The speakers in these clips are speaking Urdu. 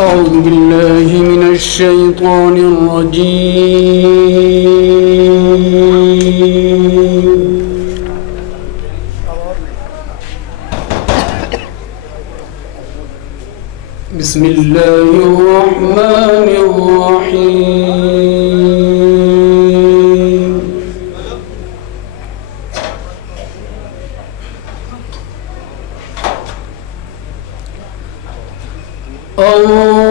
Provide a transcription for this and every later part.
أعوذ بالله من الشيطان الرجيم. بسم الله الرحمن الرحيم.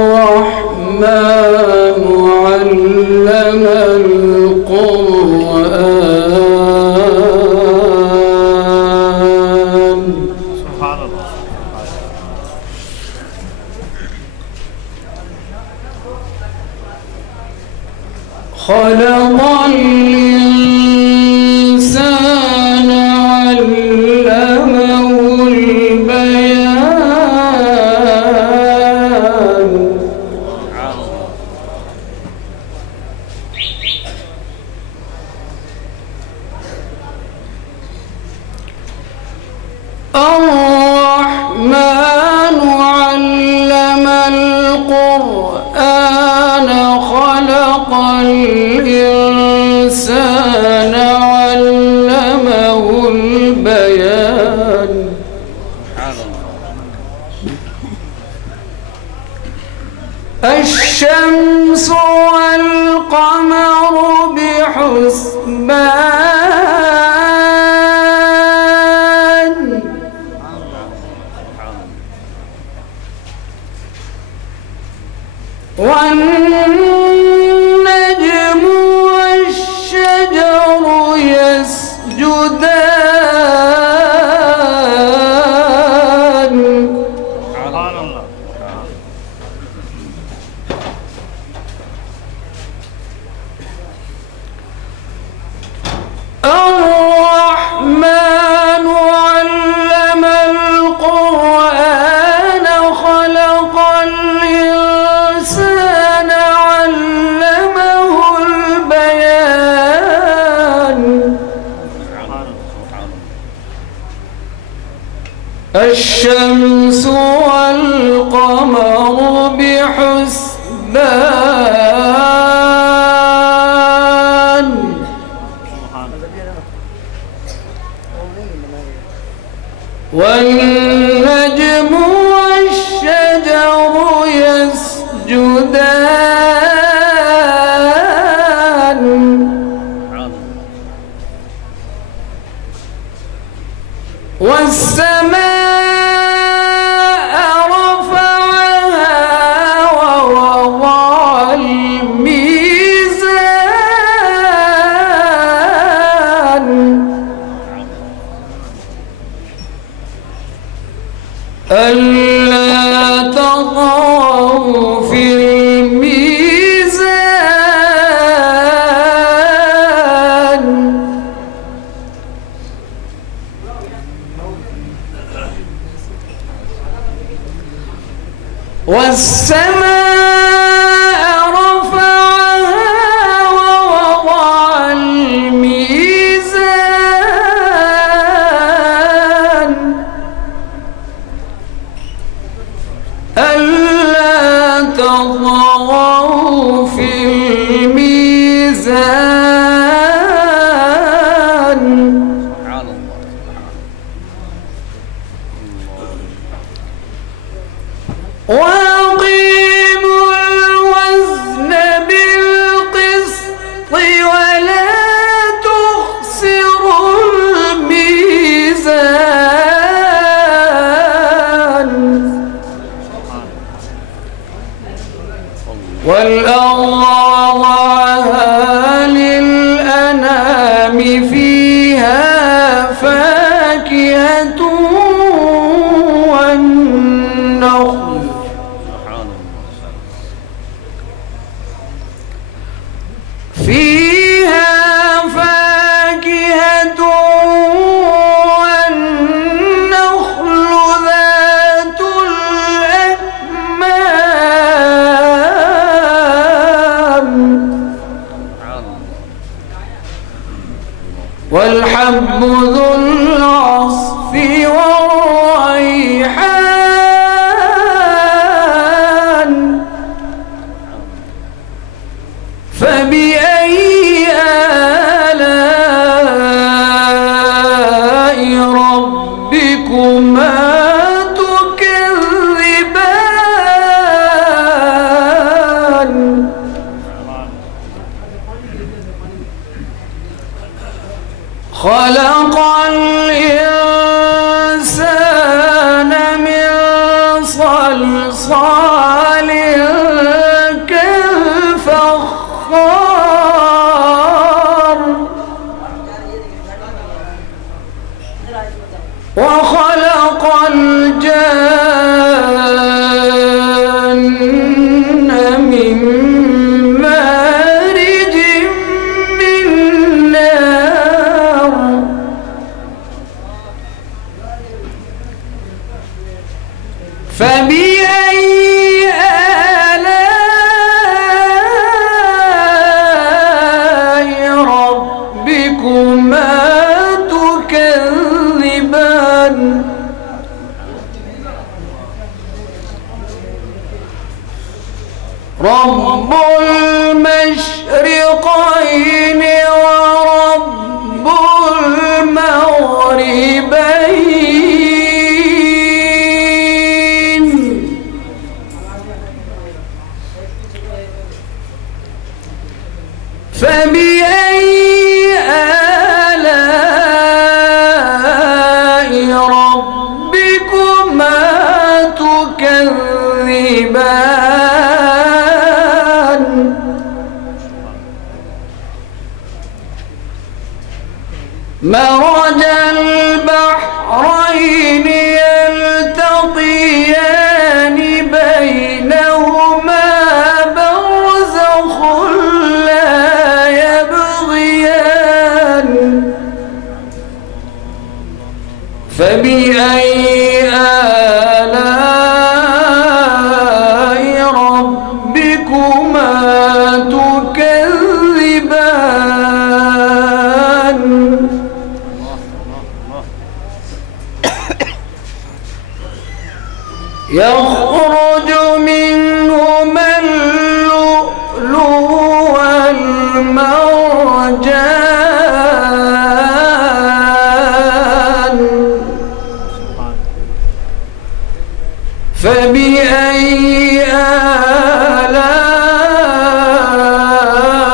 الرحمن علم القرآن. سبحان الله. خلق الإنسان علمه البيان. الرحمن علم القرآن خلق الإنسان علمه البيان. الشمس والقمر بحسبان. والنجم والشجر يسجدان. سبحان الله. الرحمن علم القرآن خلق الإنسان علمه البيان. الشمس والقمر بحسبان. والنجم والشجر يسجدان. والسماء رفعها ووضع الميزان. ألا تطغوا في الميزان. والسماء رفعها ووضع الميزان. ألا تطغوا في الميزان. وأقيموا الوزن بالقسط ولا تخسروا الميزان. والأرض وضعها للأنام فيها فاكهة والنخل. فيها فاكهة والنخل ذات الأكمام. والحب ذو العصف والريحان. فبأي آلاء ربكما تكذبان خلق الإنسان من صلصال كالفخار وخلق الجن من مارج من نار فبأي آلاء ربكما تكذبان رب المشرقين ورب المغربين فبأي آلاء ربكما تكذبان مرج البحرين يلتقيان بينهما برزخ لا يبغيان فبأي آلاء ربكما تكذبان يخرج منهما اللؤلؤ والمرجان فبأي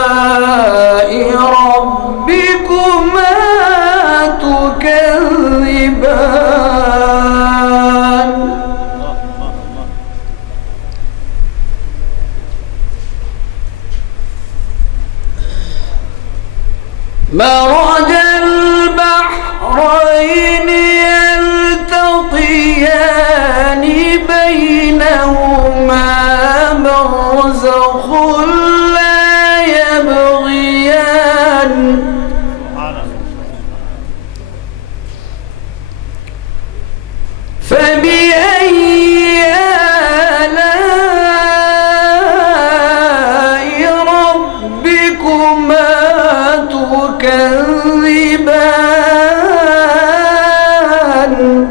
آلاء ربكما تكذبان مرج البحرين يلتقيان بينهما برزخ لا يبغيان فبأي آلاء ربكما تكذبان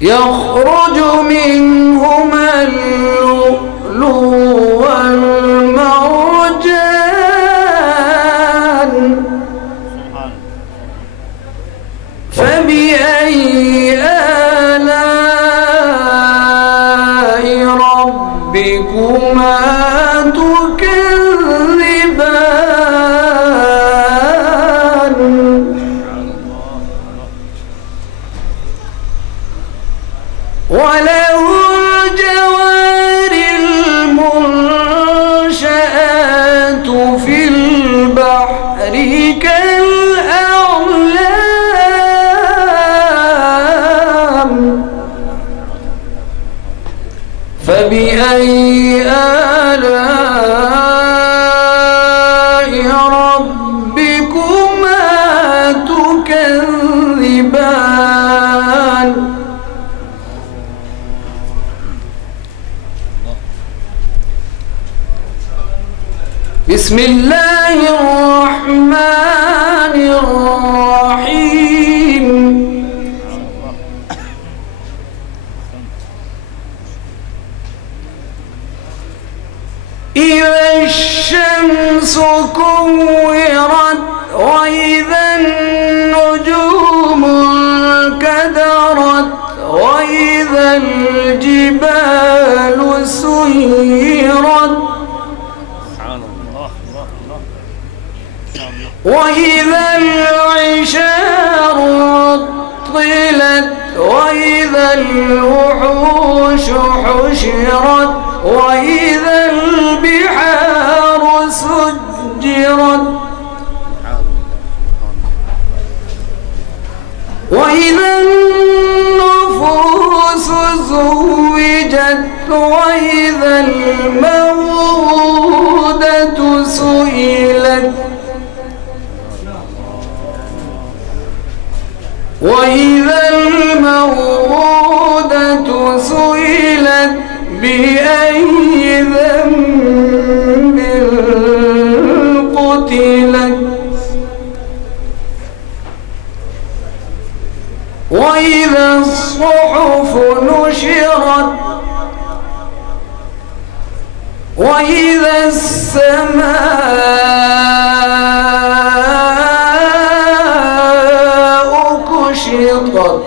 يخرج منهما اللؤلؤ والمرجان فبأي آلاء ربكما تكذبان وله الجوار المنشآت في البحر كالأعلام فبأي آلاء ربكما تكذبان بسم الله الرحمن الرحيم إذا الشمس كورت وإذا النجوم انكدرت وإذا الجبال سيرت وإذا العشار عطلت وإذا الوحوش حشرت وإذا البحار سجرت وإذا النفوس زوجت وإذا الموءودة سئلت وإذا الموءودة سئلت بأي ذنب قتلت وإذا الصحف نشرت وإذا السماء كشطت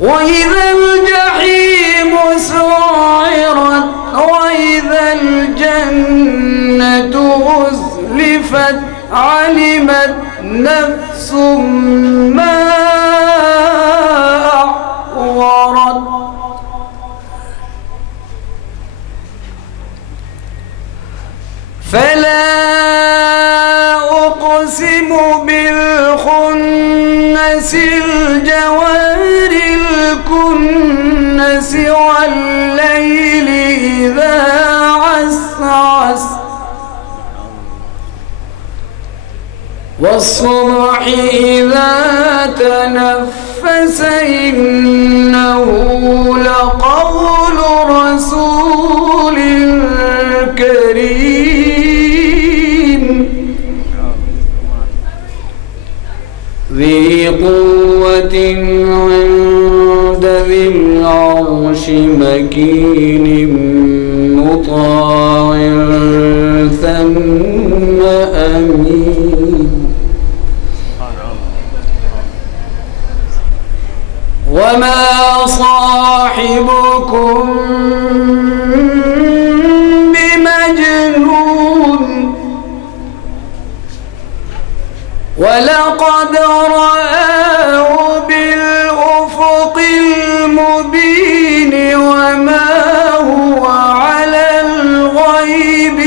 وإذا الجحيم سعرت وإذا الجنة أزلفت علمت نفس ما أحضرت فلا أقسم بالخنس الجوار الكنس والليل إذا عسعس والصبح إذا تنفس إنه لقول رسول كريم ذي قوة عند ذي العرش مكين مطاع ثم أمين وما صاحبكم بمجنون ولقد رآه بالأفق المبين وما هو على الغيب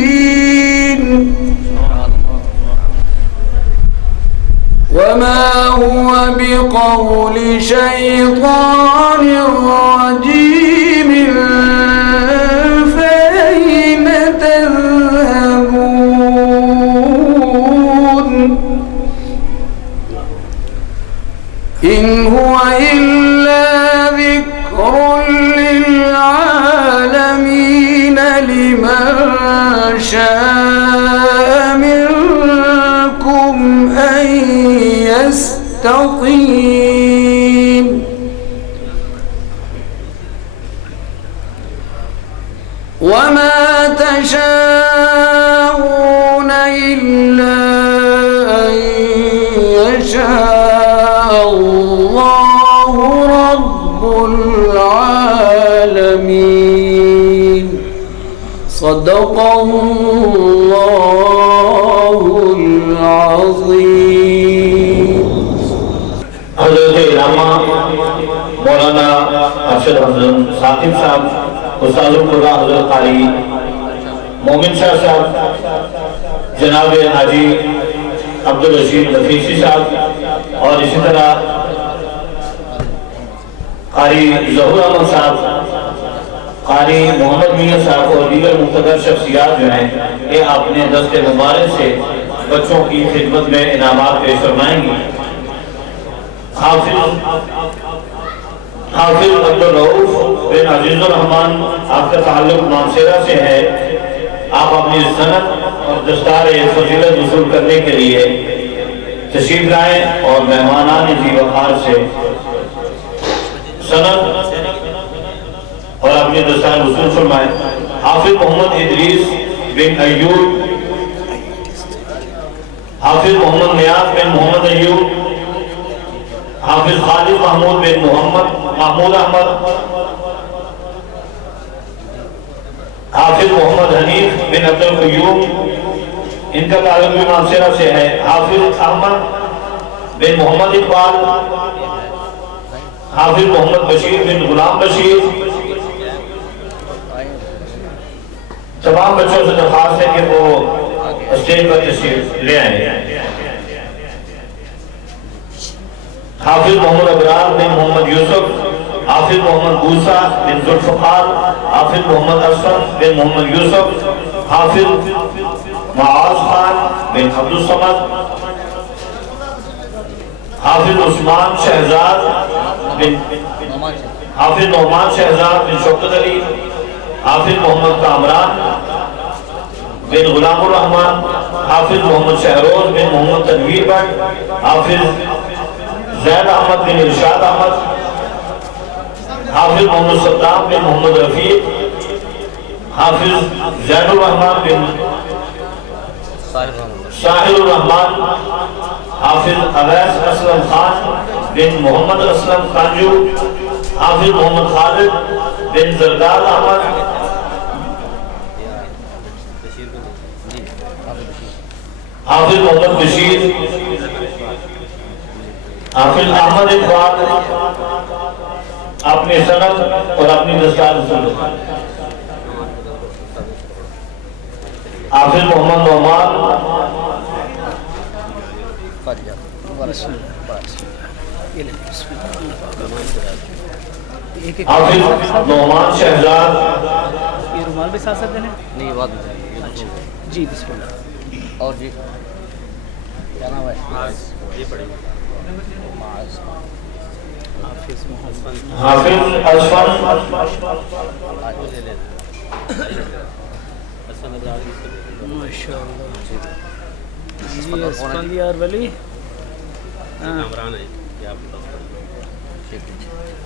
بضنين وما هو بقول شيطان رجيم فأين تذهبون إن هو إلا ذكر للعالمين لمن شاء منكم أن يستقيم وما تشاءون إلا أن يشاء الله رب العالمين صدق الله العظيم حضرت علامہ مولانا ارشد حضرت ثاقب صاحب استاد القرآن حضرت قاری مومن شاہ صاحب جناب حاجی عبدالرشید نفیسی صاحب اور اسی طرح قاری ظہور احمد صاحب قاری محمد میاں صاحب اور دیگر مقتدر شخصیات جو ہیں یہ اپنے دست مبارک سے بچوں کی خدمت میں انعامات پیش فرمائیں گی حافظ عبدالرؤوف بن عزیز الرحمن آپ کا تعلق مانسیرہ سے ہے آپ اپنی صنعت اور دستار فضیلت وصول کرنے کے لیے تشریف لائیں اور مہمانان ذی وقار سے سند اور اپنی دستان وصول فرمائے۔ حافظ محمد ادریس بن ایوب، حافظ محمد نیاز بن محمد ایوب، حافظ خالد محمود بن محمود احمد، حافظ محمد حنیف بن عبد القیوم، ان کا تعلق بھی مانسرہ سے ہے۔ حافظ احمد بن محمد اقبال، حافظ محمد بشیر بن غلام بشیر۔ تمام بچوں سے درخواست ہے کہ وہ اسٹیج پر تشریف لے آئیں۔ حافظ محمد ابرار بن محمد یوسف، حافظ محمد بوسا بن ذوالفقار، حافظ محمد اشرف بن محمد یوسف، حافظ معاذ خان بن عبد الصمد، حافظ عثمان شہزاد بن حافظ نعمان شہزاد بن شوکت علی، حافظ محمد کامران بن غلام الرحمن، حافظ محمد شہروز بن محمد تنویر بٹ، حافظ زید احمد بن ارشاد احمد، حافظ محمد صدام بن محمد رفیق، حافظ زین الرحمن بن ساحل الرحمن، حافظ اویس اسلم خان بن محمد اسلم خانجو، حافظ محمد خالد بن زرداد احمد، حافظ محمد بشیر، حافظ احمد اقبال، اپنی سند اور اپنی دستار سنت، حافظ محمد نعمان، حافظ نعمان شہزاد۔ یہ رومال بھی ساتھ ساتھ دینے؟ نہیں یہ بات نہیں۔ جی بسم اللہ۔ اور جی کیا نام ہے؟ یہ پڑھیں گے۔ حافظ محمد حافظ اشفن، ماشاءاللہ جی اسفند یار ولی کامران ہے یہ آپ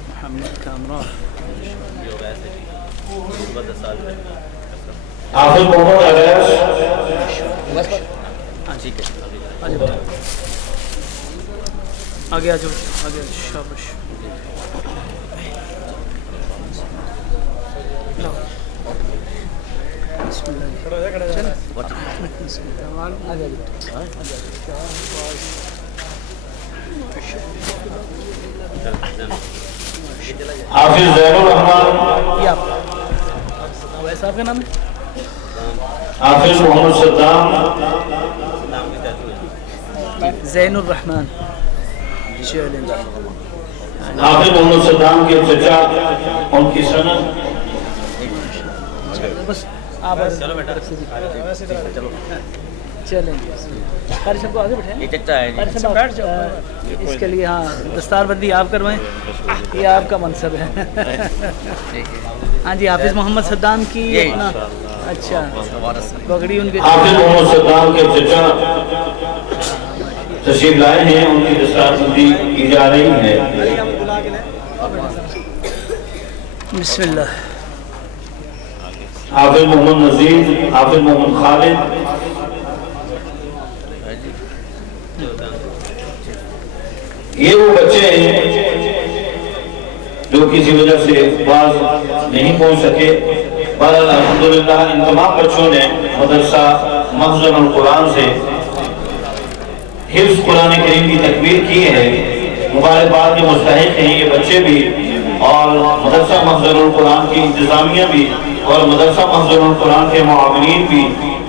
محمد کامران، حافظ محمد اویس، ہاں ٹھیک ہے آگے آ جاؤ آگے شاباش۔ بسم اللہ حافظ زین الرحمن، یہ آپ ویسا آپ کا نام ہے؟ حافظ محمد صدام، زین الرحمن، چلیں حافظ محمد صدام کے چچا، ان کی سند، بس آپ چلیں قاری صاحب کو آگے بٹھائیں، یہ چچا ہے قاری صاحب بیٹھ جاؤ اس کے لیے، ہاں دستار بندی آپ کروائیں، یہ آپ کا منصب ہے۔ ہاں جی حافظ محمد صدام کی اپنا اچھا پگڑی ان کے حافظ محمد صدام کے چچا تشریف لائے ہیں، ان کی دستار بندی کی جا رہی ہے۔ بسم اللہ۔ حافظ محمد نذیر، حافظ محمد خالد، یہ وہ بچے ہیں جو کسی وجہ سے باز نہیں پہنچ سکے، بہرحال الحمدللہ ان تمام بچوں نے مدرسہ مخزن القرآن سے حفظ قرآن کریم کی تکمیل کی ہے۔ مبارکباد کے مستحق ہیں یہ بچے بھی، اور مدرسہ مخزن القرآن کی انتظامیہ بھی، اور مدرسہ مخزن القرآن کے معاونین بھی،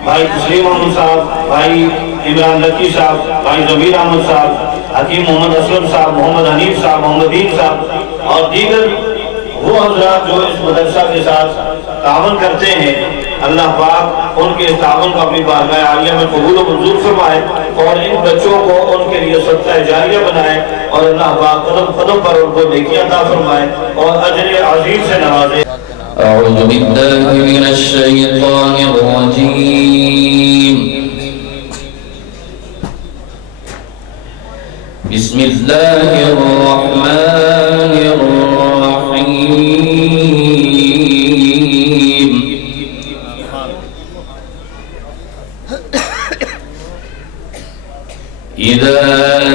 بھائی تسلیم احمد صاحب، بھائی عمران لکی صاحب، بھائی ضمیر احمد صاحب، حکیم محمد اسلم صاحب، محمد حنیف صاحب، محمد دین صاحب، اور دیگر وہ حضرات جو اس مدرسہ کے ساتھ تعاون کرتے ہیں، اللہ پاک ان کے اس تعاون کو اپنی بارگاہ عالیہ میں قبول و منظور فرمائے، اور ان بچوں کو ان کے لیے صدقہ جاریہ بنائے، اور اللہ پاک قدم قدم پر ان کو نیکی عطا فرمائے اور اجر عظیم سے نوازے۔ اعوذ باللہ من الشیطان الرجیم، بسم اللہ الرحمن الرحیم۔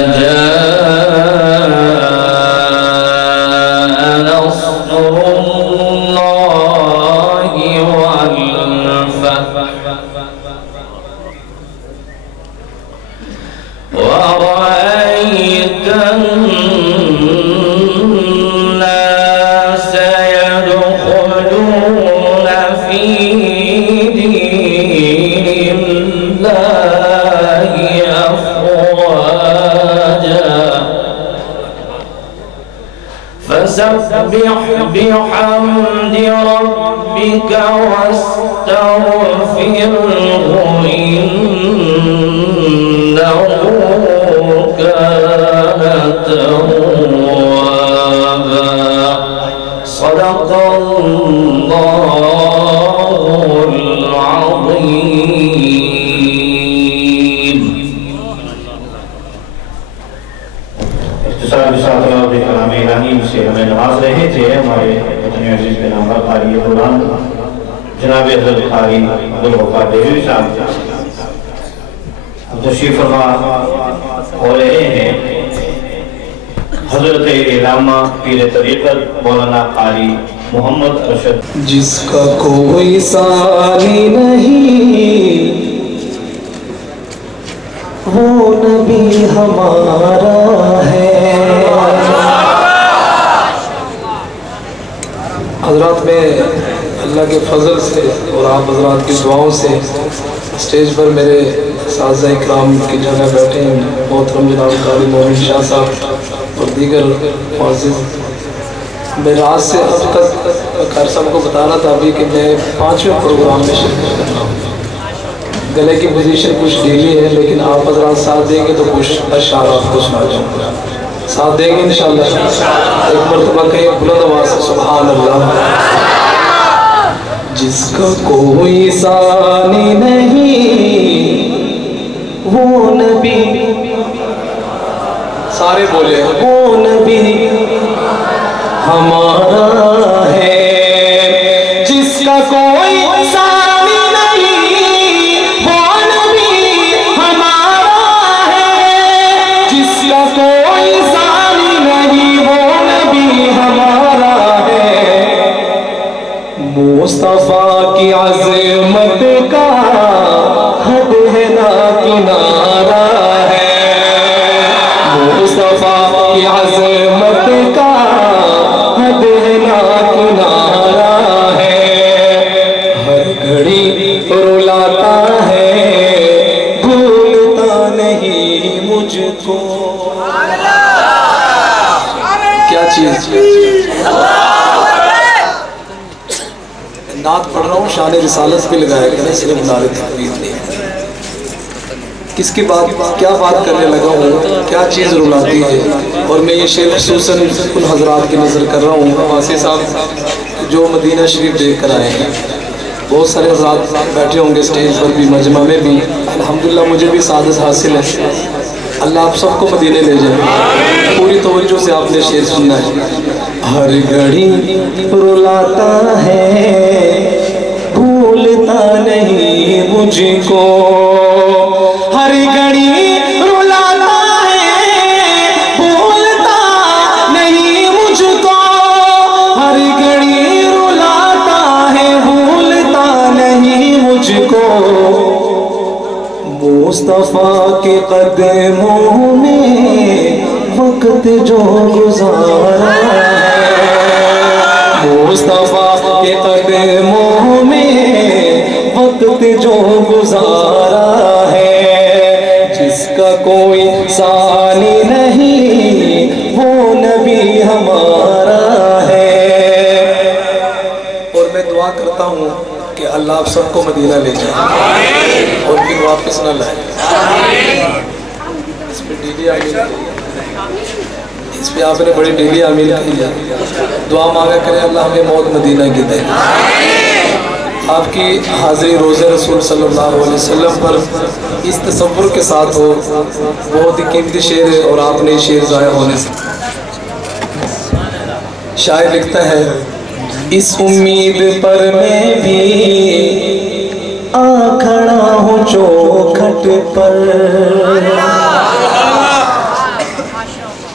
جاء نصر الله والفتح ورأيت الناس يدخلون في دين الله أفواجا فسبح بحمد ربك واستغفره إنه كان توابا صدق الله العظيم. اختصار کے ساتھ اور کلام الہی سے ہمیں نواز رہے تھے ہمارے وطن عزیز کے نام پر قاری قرآن جناب حضرت قاری عبدالغفار دہلوی صاحب تشریف فرما ہو رہے ہیں حضرت علامہ پیر طریقت مولانا قاری محمد ارشد. جس کا کوئی ثانی نہیں وہ نبی ہمارا ہے. حضرات میں اللہ کے فضل سے اور آپ حضرات کی دعاؤں سے اسٹیج پر میرے اساتذہ اکرام کی جگہ بیٹھے ہیں محترم جناب قاری مومن شاہ صاحب اور دیگر معزز. میں رات سے اب تک قاری صاحب کو بتانا تھا ابھی کہ میں 5ویں پروگرام میں شرکت کر رہا ہوں. گلے کی پوزیشن کچھ ڈھیلی ہے لیکن آپ حضرات ساتھ دیں گے تو کچھ اشارات کچھ نہ جاؤں گا. ساتھ دیں گے انشاءاللہ. ایک مرتبہ کہیں بلند آواز سے سبحان اللہ. جس کا کوئی ثانی نہیں وہ نبی سارے بولے وہ نبی ہمارا ہے. جس کا کوئی ثانی نہیں وہ نبی ہمارا ہے. جس کا کوئی ثانی نہیں وہ نبی ہمارا ہے. مصطفیٰ کی عظمت کا حد ہے نہ کنارہ ہے. مصطفیٰ کی عظمت کا حد ہے نہ کنارہ ہے. ہر گھڑی رلاتا ہے بھولتا نہیں مجھ کو. کیا چیز نعت پڑھ رہا ہوں شان رسالت پہ لگایا گیا صرف نعرے تکبیر نہیں. کس کی بات کیا بات کرنے لگا ہوں کیا چیز رلاتی ہے. اور میں یہ شعر خصوصاً ان حضرات کی نظر کر رہا ہوں واسی صاحب جو مدینہ شریف دیکھ کر آئے ہیں. بہت سارے حضرات بیٹھے ہوں گے اسٹیج پر بھی مجمع میں بھی. الحمدللہ مجھے بھی سعادت حاصل ہے. اللہ آپ سب کو مدینے لے جائے. پوری توجہ سے آپ نے شعر سننا ہے. ہر گھڑی رلاتا ہے بھولتا نہیں مجھ کو. ہر گھڑی رلاتا ہے بھولتا نہیں مجھ کو. ہر گھڑی رلاتا ہے بھولتا نہیں مجھ کو. مصطفیٰ کے قدموں میں وقت جو گزارا ہے. مصطفیٰ کے قدموں میں وقت جو گزارا ہے. جس کا کوئی ثانی نہیں وہ نبی ہمارا ہے. اور میں دعا کرتا ہوں کہ اللہ آپ سب کو مدینہ لے جائے اور پھر واپس نہ لائے. اس پہ ڈیلی آمین اس پہ آپ نے بڑی ڈیلی آمین کی ہے. دعا مانگا کرے اللہ ہمیں موت مدینہ کی دے. آپ کی حاضری روزہ رسول صلی اللہ علیہ وسلم پر اس تصور کے ساتھ ہو. بہت ہی قیمتی شعر ہے اور آپ نے شعر ضائع ہونے سے. شاعر لکھتا ہے اس امید پر میں بھی آ کھڑا ہوں چوکھٹ پر.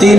3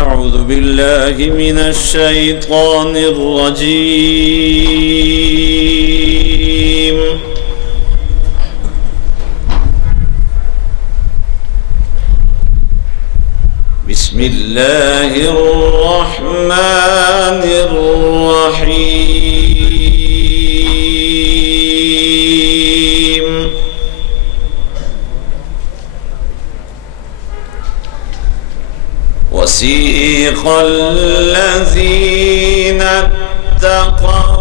أعوذ بالله من الشيطان الرجيم. بسم الله الرحمن الرحيم. وسيق الذين اتقوا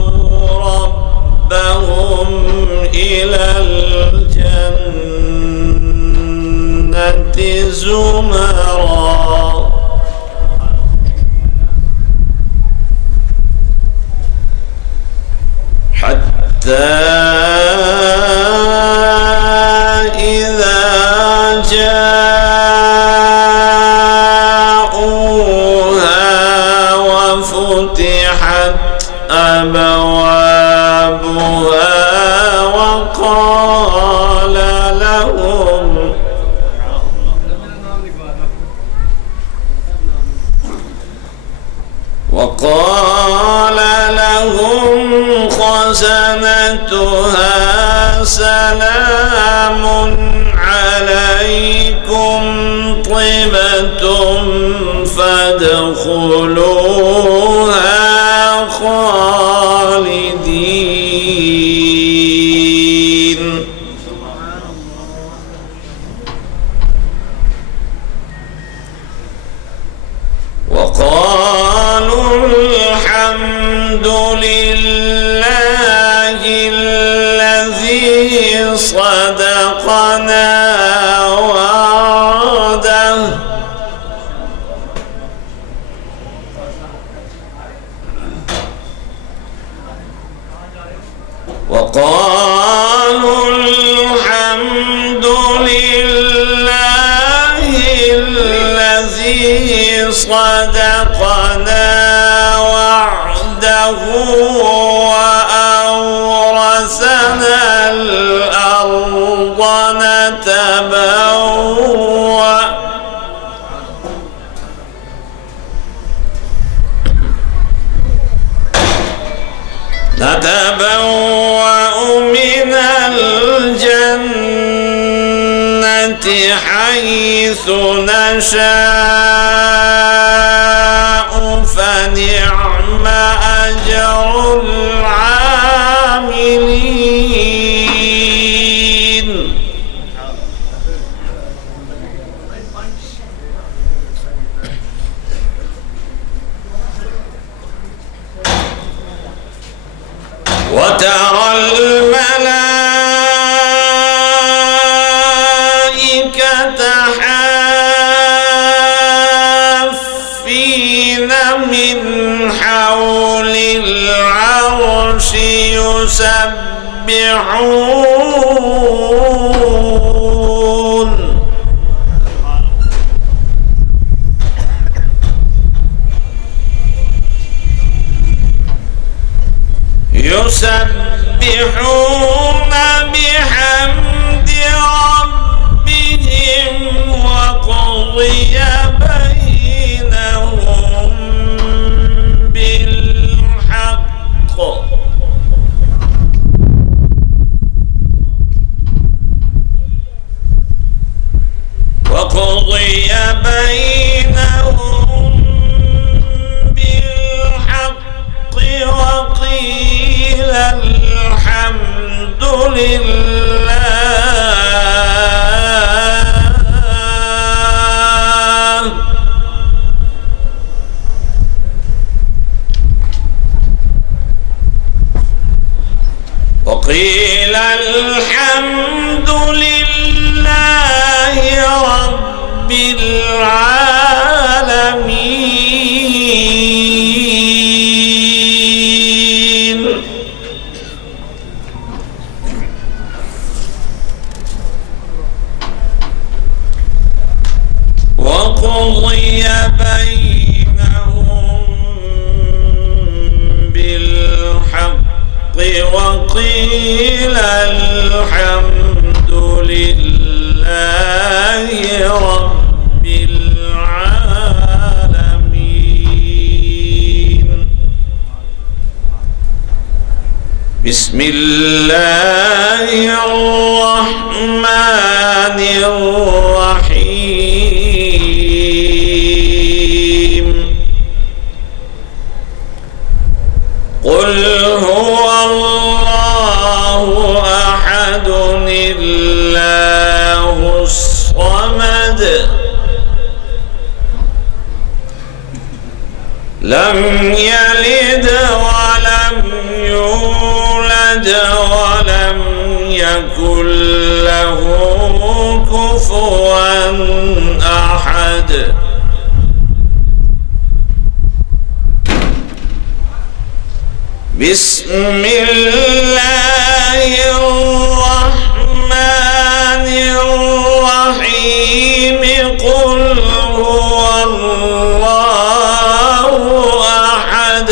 ربهم إلى الجنة زمرا حتى إذا جاءوها وفتحت أبوابها وقال لهم خزنتها سلام عليكم طبتم فادخلوها خالدين. وقالوا الحمد لله الذي صدقنا وعده وقالوا الحمد لله الذي صدقنا وعده وأورثنا الأرض نتبوأ من الجنة حيث نشاء فنعم أجر العاملين. وترى الملائكة حافين من حول العرش يسبحون بحمد ربهم وقضي بينهم بالحق وقضي بينهم بالحق وقيل الحمد لله وقيل الحمد لله رب العالمين. وقضي بينهم بالحق وقيل الحمد لله رب العالمين. بسم الله الرحمن الرحيم. قل هو الله أحد الله الصمد لم يلد ولم يولد ولم يكن له كفوا أحد. بسم الله الرحمن الرحيم. قل هو الله أحد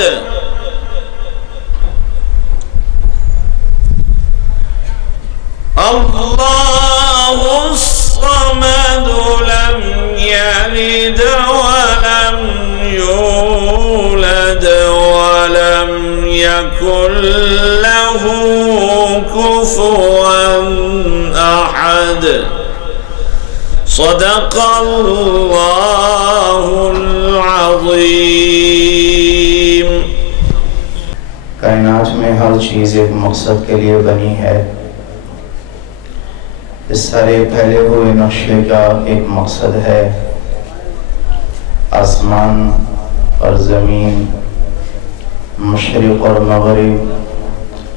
الله الصمد لم يلد ولم يولد ولم يكن له كفوا أحد. صدق الله العظيم. کائنات میں ہر چیز ایک مقصد کے لیے بنی ہے. اس سارے پھیلے ہوئے نقشے کا ایک مقصد ہے. آسمان اور زمین، مشرق اور مغرب،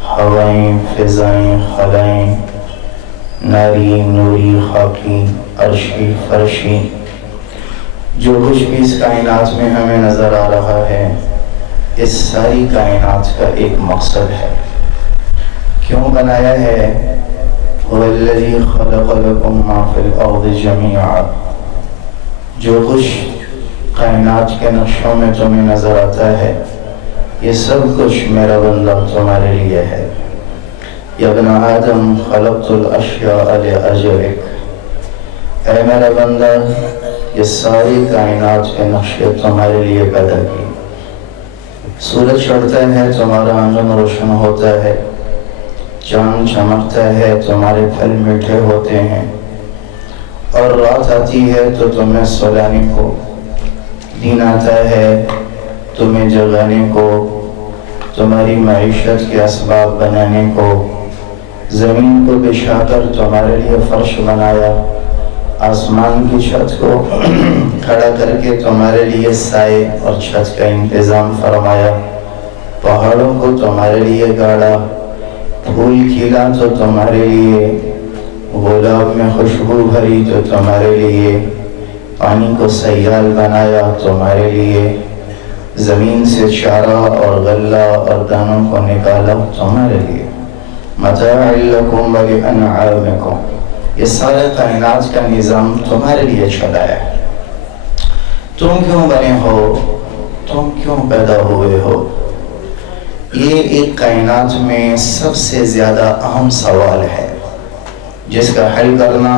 ہوائیں، فضائیں، خلائیں، ناری، نوری، خاکی، عرشی، فرشی، جو کچھ بھی اس کائنات میں ہمیں نظر آ رہا ہے، اس ساری کائنات کا ایک مقصد ہے. کیوں بنایا ہے؟ وَالَّذِي خَلَقَ لَكُم مَّا فِي الْأَرْضِ جَمِيعًا. جو کچھ کائنات کے نقشوں میں تمہیں نظر آتا ہے، یہ سب کچھ میرا بندہ تمہارے لیے ہے. یا ابن آدم خلقت الاشیاء لأجلک. اے میرا بندہ، یہ ساری کائنات کے نقشے تمہارے لیے پیدا کی. سورج چڑھتا ہے تمہارا آنگن روشن ہوتا ہے، چاند چمکتا ہے تمہارے پھل میٹھے ہوتے ہیں، اور رات آتی ہے تو تمہیں سلانے کو، دن آتا ہے تمہیں جگانے کو، تمہاری معیشت کے اسباب بنانے کو. زمین کو بچھا کر تمہارے لیے فرش بنایا، آسمان کی چھت کو کھڑا کر کے تمہارے لیے سائے اور چھت کا انتظام فرمایا، پہاڑوں کو تمہارے لیے گاڑا، پھول کھلا تو تمہارے لیے، گلاب میں خوشبو بھری تو تمہارے لیے، پانی کو سیال بنایا تمہارے لیے، زمین سے چارہ اور غلہ اور دانوں کو نکالا تمہارے لیے. متاع لکم ولانعامکم. یہ سارے کائنات کا نظام تمہارے لیے چلا ہے. تم کیوں بنے ہو؟ تم کیوں پیدا ہوئے ہو؟ یہ ایک کائنات میں سب سے زیادہ اہم سوال ہے، جس کا حل کرنا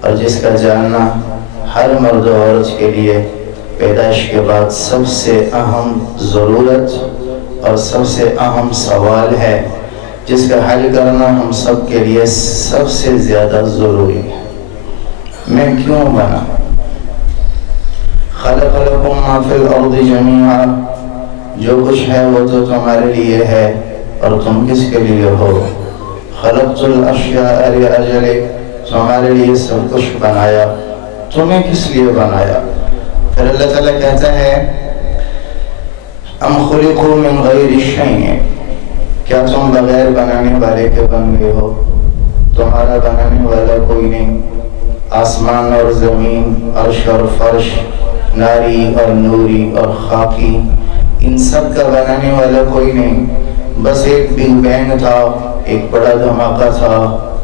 اور جس کا جاننا ہر مرد و عورت کے لیے پیدائش کے بعد سب سے اہم ضرورت اور سب سے اہم سوال ہے، جس کا حل کرنا ہم سب کے لیے سب سے زیادہ ضروری ہے. میں کیوں بنا؟ خلق لکم ما فی الارض جمیعا. جو کچھ ہے وہ تو تمہارے لیے ہے، اور تم کس کے لیے ہو؟ خلقت الاشیاء لأجلک. تمہارے لیے سب کچھ بنایا. تمہیں کس لیے بنایا؟ پھر اللہ تعالیٰ کہتا ہے ام خلقوا من غیر شیء. کیا تم بغیر بنانے والے کے بن گئے ہو؟ تمہارا بنانے والا کوئی نہیں. آسمان اور زمین، عرش اور فرش، ناری اور نوری اور خاکی، ان سب کا بنانے والا کوئی نہیں. بس ایک بگ بینگ تھا، ایک بڑا دھماکہ تھا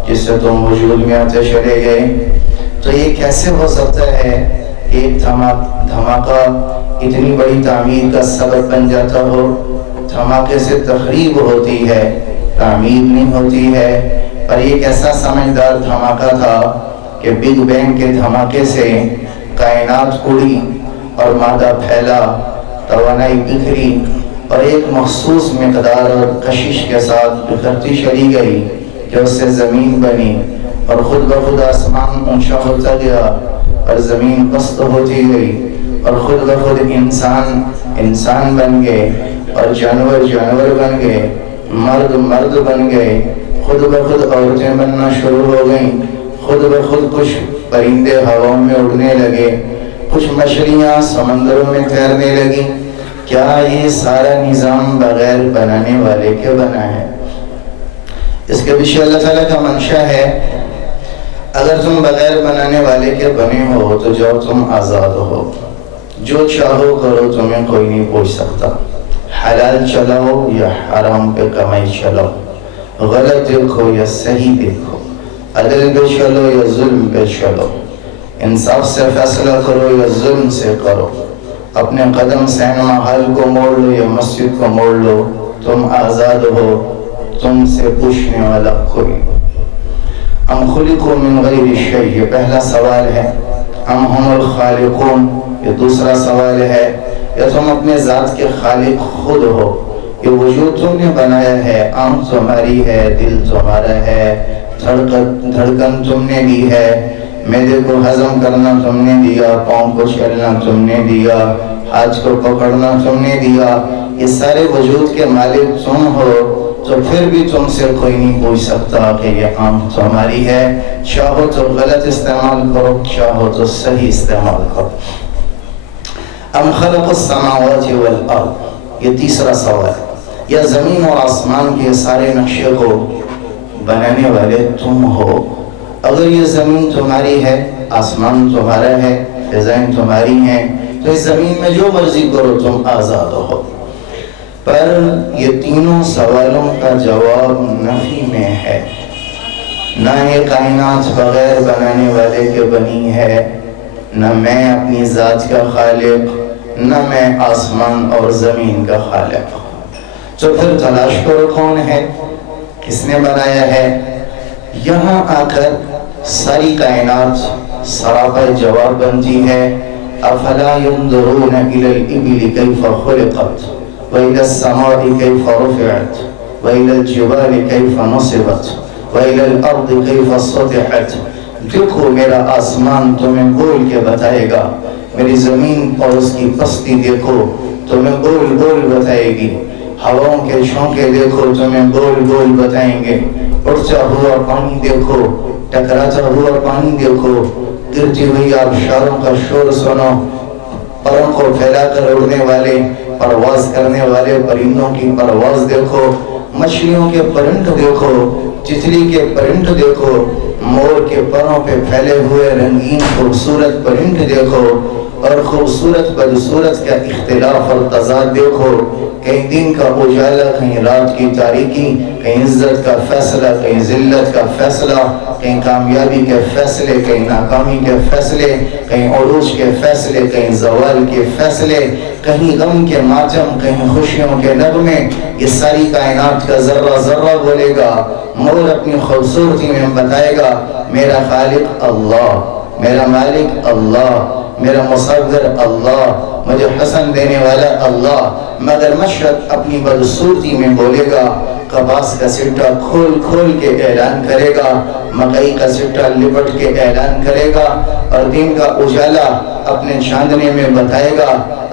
جس سے تم وجود میں آتے چلے گئے. تو یہ کیسے ہو سکتا ہے کہ ایک دھماکہ اتنی بڑی تعمیر کا سبب بن جاتا ہو. دھماکے سے تخریب ہوتی ہے، تعمیر نہیں ہوتی ہے. پر ایک ایسا سمجھدار دھماکہ تھا کہ بگ بینگ کے دھماکے سے کائنات اڑی اور مادہ پھیلا، توانائی بکھری اور ایک مخصوص مقدار اور کشش کے ساتھ بکھرتی چلی گئی کہ اس سے زمین بنی اور خود بخود آسمان اونچا ہوتا گیا اور زمین پست ہوتی گئی اور خود بخود انسان بن گئے اور جانور بن گئے، مرد بن گئے، خود بخود عورتیں بننا شروع ہو گئیں، خود بخود کچھ پرندے ہواؤں میں اڑنے لگے، کچھ مچھلیاں سمندروں میں تیرنے لگیں. کیا یہ سارا نظام بغیر بنانے والے کے بنا ہے؟ اس کے پیچھے اللہ تعالیٰ کا منشا ہے. اگر تم بغیر بنانے والے کے بنے ہو تو جاؤ تم آزاد ہو، جو چاہو کرو، تمہیں کوئی نہیں پوچھ سکتا. حلال چلاؤ یا حرام پہ کمائی چلاؤ، غلط دیکھو یا صحیح دیکھو، عدل پہ چلو یا ظلم پہ چلو، انصاف سے فیصلہ کرو یا ظلم سے کرو، اپنے قدم سینما حال کو موڑ لو یا مسجد کو موڑ لو، تم آزاد ہو، تم سے پوچھنے والا کوئی. ام خلقوا من غیر شیء، یہ پہلا سوال ہے. ام ہم الخالقون، یہ دوسرا سوال ہے. یا تم اپنے ذات کے خالق خود ہو، یہ وجود تم نے بنایا ہے، آنکھ تمہاری ہے، دل تمہارا ہے، دھڑکن تم نے دی ہے، معدے کو ہضم کرنا تم نے دیا، پاؤں کو چلنا تم نے دیا، ہاتھ کو پکڑنا تم نے دیا. یہ سارے وجود کے مالک تم ہو، تو پھر بھی تم سے کوئی نہیں پوچھ سکتا کہ یہ آنکھ تمہاری ہے. چاہو تو غلط استعمال کرو، چاہو تو صحیح استعمال کرو. ام خلق السماوات والارض، یہ تیسرا سوال. یا زمین اور آسمان کے سارے نقشے کو بنانے والے تم ہو. اگر یہ زمین تمہاری ہے، آسمان تمہارا ہے، فضائیں تمہاری ہیں، تو اس زمین میں جو مرضی کرو، تم آزاد ہو. پر یہ تینوں سوالوں کا جواب نفی میں ہے. نہ یہ کائنات بغیر بنانے والے کے بنی ہے، نہ میں اپنی ذات کا خالق، نہ میں آسمان اور زمین کا خالق. تو پھر تلاش کرو کون ہے، کس نے بنایا ہے. یہاں آ کر ساری کائنات سراپا جواب بنتی ہے. افلا ينظرون الى الابل كيف خلقت والى السماء كيف رفعت والى الجبال كيف نصبت والى الارض كيف سطحت. دیکھو میرا آسمان تمہیں بول کے بتائے گا، میری زمین اور اس کی پستی دیکھو تمہیں بول بتائے گی، ہواؤں کے جھونکے دیکھو تمہیں بول بتائیں گے، اڑتا ہوا پانی دیکھو، ٹکراتا ہوا پانی دیکھو، گرتی ہوئی آبشاروں کا شور سنو، پروں کو پھیلا کر اڑنے والے، پرواز کرنے والے پرندوں کی پرواز دیکھو، مچھلیوں کے پرنٹ دیکھو، تتلی کے پرنٹ دیکھو، مور کے پروں پہ پھیلے ہوئے رنگین خوبصورت پرنٹ دیکھو، اور خوبصورت بدصورت کا اختلاف اور تضاد دیکھو. کہیں دن کا اجالا، کہیں رات کی تاریکی، کہیں عزت کا فیصلہ، کہیں ذلت کا فیصلہ، کہیں کامیابی کے فیصلے، کہیں ناکامی کے فیصلے، کہیں عروج کے فیصلے، کہیں زوال کے فیصلے، کہیں غم کے ماتم، کہیں خوشیوں کے نغمے. یہ ساری کائنات کا ذرہ ذرہ بولے گا. مور اپنی خوبصورتی میں بتائے گا میرا خالق اللہ، میرا مالک اللہ، میرا مصور اللہ، مجھے حسن دینے والا اللہ. مگر مشرق اپنی بدصورتی میں بولے گا، کپاس کا سٹا کھول کے اعلان کرے گا، مکئی کا سٹا لپٹ کے اعلان کرے گا، اور دن کا اجالا اپنے چاندنے میں بتائے گا،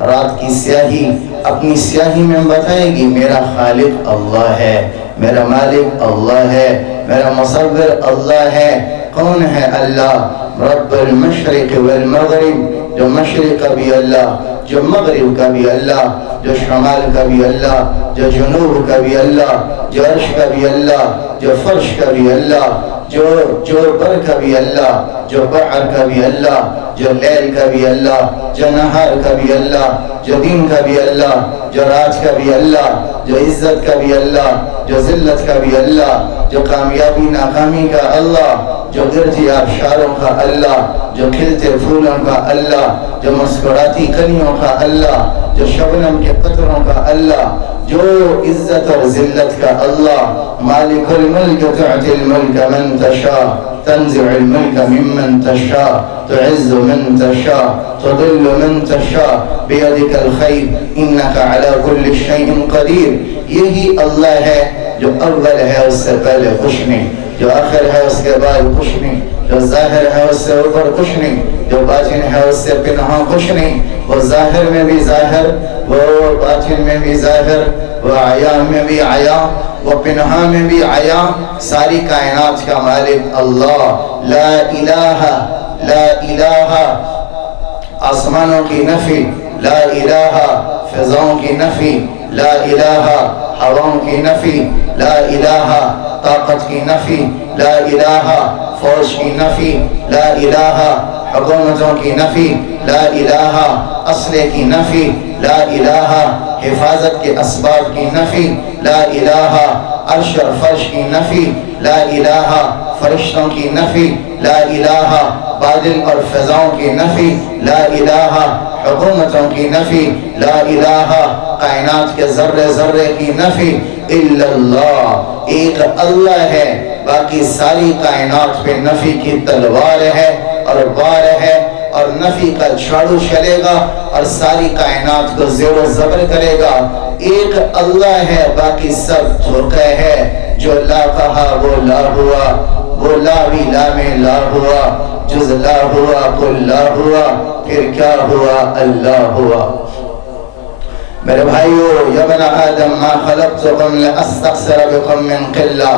رات کی سیاہی اپنی سیاہی میں بتائے گی میرا خالق اللہ ہے، میرا مالک اللہ ہے، میرا مصور اللہ ہے. کون ہے اللہ؟ رب المشرق والمغرب، جو مشرق کا بھی اللہ، جو مغرب کا بھی اللہ، جو شمال کا بھی اللہ، جو جنوب کا بھی اللہ، جو عرش کا بھی اللہ، جو جو فرش کا بھی اللہ، جو بر کا بھی اللہ، جو بحر کا بھی اللہ، جو لیل کا بھی اللہ، جو نہار کا بھی اللہ، جو دن کا بھی اللہ، جو رات کا بھی اللہ، جو عزت کا بھی اللہ، جو ذلت کا بھی اللہ، جو کامیابی ناکامی کا اللہ، جو گرجی آبشاروں کا اللہ، جو کھلتے پھولوں کا اللہ، جو مسکراتی کلیوں کا اللہ، جو شبنم کے قطروں کا اللہ، جو عزت اور ذلت کا اللہ، مالک الملک تعطی الملک من تشاء تنزع الملک ممن تشاء تعز من تشاء تضل من تشاء بیدک الخیر انکا علی کل شیء قدیر۔ یہی اللہ ہے جو اول ہے اس سے پہلے کچھ نہیں، جو آخر ہے اس کے بعد کچھ نہیں، جو ظاہر ہے اس سے اوپر کچھ نہیں، جو باطن ہے اس سے پنہاں کچھ نہیں۔ وہ ظاہر میں بھی ظاہر، وہ باطن میں بھی ظاہر، وہ عیاں میں بھی عیاں، وہ پنہاں میں بھی عیاں، ساری کائنات کا مالک اللہ۔ لا الہ لا الہ، آسمانوں کی نفی، لا الہ فضاؤں کی نفی، لا الہ ہواؤں کی نفی، لا الہ طاقت کی نفی، لا الہ فوج کی نفی، لا الہ حکومتوں کی نفی، لا الہ اسلحے کی نفی، لا الہ حفاظت کے اسباب کی نفی، لا الہ عرش اور فرش کی نفی، لا الہ فرشتوں کی نفی، لا الہ بادل اور فضاؤں کی نفی، لا الہ حکومتوں کی نفی، لا الہ کائنات کے ذرے ذرے کی نفی، الا اللہ، ایک اللہ ہے، باقی ساری کائنات پہ نفی کی تلوار ہے اور وار ہے، اور نفی کا جھاڑو چلے گا اور ساری کائنات کو زیر و زبر کرے گا۔ ایک اللہ ہے، باقی سب دھوکہ ہے، جو لا کہا وہ لا ہوا، وہ لا بھی لا میں لا ہوا، جز لا ہوا کل لا ہوا، پھر کیا ہوا اللہ ہوا۔ میرے بھائیو، یا بن آدم ما خلقتکم لاستخسر بکم من قلہ،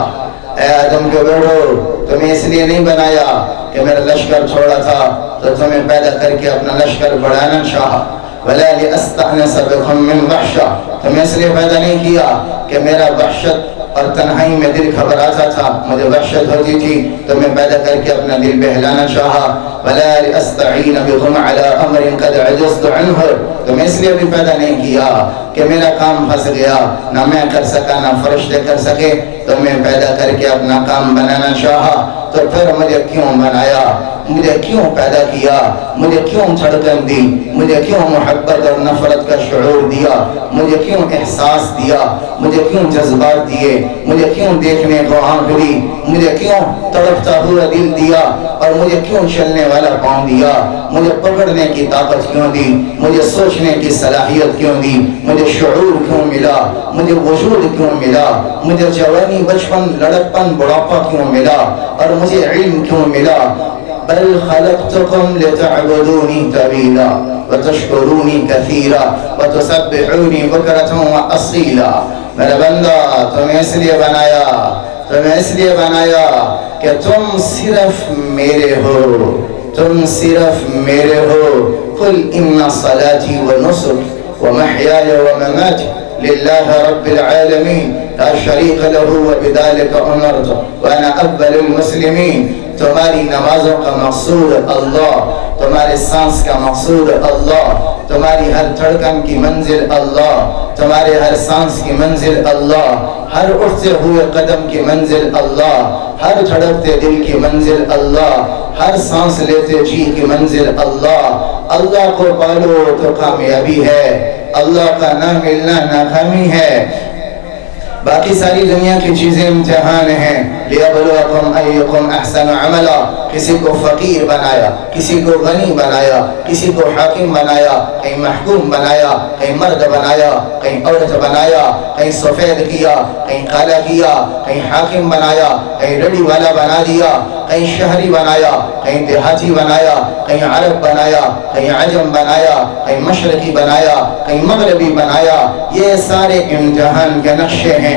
اے آدم کے بیٹو، تمہیں اس لیے نہیں بنایا کہ میرا لشکر چھوڑا تھا تو تمہیں پیدا کر کے اپنا لشکر بڑھانا چاہا، ولا لأستأنس بكم من وحشہ، تمہیں اس لیے پیدا نہیں کیا کہ میرا وحشت اور تنہائی میں دل گھبراتا تھا، مجھے وحشت ہوتی تھی تو میں پیدا کر کے اپنا دل بہلانا چاہا، ولا لأستعین بكم على امر قد عجزت عنہ، تمہیں اس لیے بھی پیدا نہیں کیا کہ میرا کام پھنس گیا، نہ میں کر سکا نہ فرشتے کر سکے، تو میں پیدا کر کے اپنا کام بنانا چاہا، تو پھر مجھے کیوں بنایا، مجھے کیوں پیدا کیا، مجھے کیوں دھڑکن دی، مجھے کیوں محبت اور نفرت کا شعور دیا، مجھے کیوں احساس دیا، مجھے کیوں جذبات دیے، مجھے کیوں دیکھنے کو آنکھ دی، مجھے کیوں تڑپتا ہوا دل دیا، اور مجھے کیوں چلنے والا پاؤں دیا، مجھے پکڑنے کی طاقت کیوں دی، مجھے سوچنے کی صلاحیت کیوں دی، مجھے شعور کیوں ملا، مجھے وجود کیوں ملا، مجھے جوانی بچپن لڑکپن بڑھاپا کیوں ملا، اور مجھے علم کیوں ملا۔ بل خلقتكم لتعبدوني طويلا وتشكروني كثيرا وتسبحوني بكرة وأصيلا۔ میرا بندہ، تمہیں اس لیے بنایا کہ تم صرف میرے ہو، تم صرف میرے ہو۔ قل ان صلاتي ونسك ومحياي ومماتي لله رب العالمین لا شریک له وبذلك امرت وانا اول المسلمین۔ تمہاری نمازوں کا مقصود اللہ، تمہارے سانس کا مقصود اللہ، تمہاری ہر دھڑکن کی منزل اللہ، تمہارے ہر سانس کی منزل اللہ، ہر اٹھتے ہوئے قدم کی منزل اللہ، ہر دھڑکتے دل کی منزل اللہ، ہر سانس لیتے جی کی منزل اللہ۔ اللہ کو پالو تو کامیابی ہے، اللہ کا نہ ملنا ناکامی ہے۔ باقی ساری دنیا کی چیزیں امتحان ہیں۔ لِيَبْلُوَكُمْ أَيُّكُمْ أَحْسَنُ عَمَلًا، کسی کو فقیر بنایا، کسی کو غنی بنایا، کسی کو حاکم بنایا، کہیں محکوم بنایا، کہیں مرد بنایا، کہیں عورت بنایا، کہیں سفید کیا، کہیں کالا کیا، کہیں حاکم بنایا، کہیں ریڈی والا بنا دیا، کہیں شہری بنایا، کہیں دیہاتی بنایا، کہیں عرب بنایا، کہیں عجم بنایا، کہیں مشرقی بنایا، کہیں مغربی بنایا۔ یہ سارے امتحان کے نقشے ہیں۔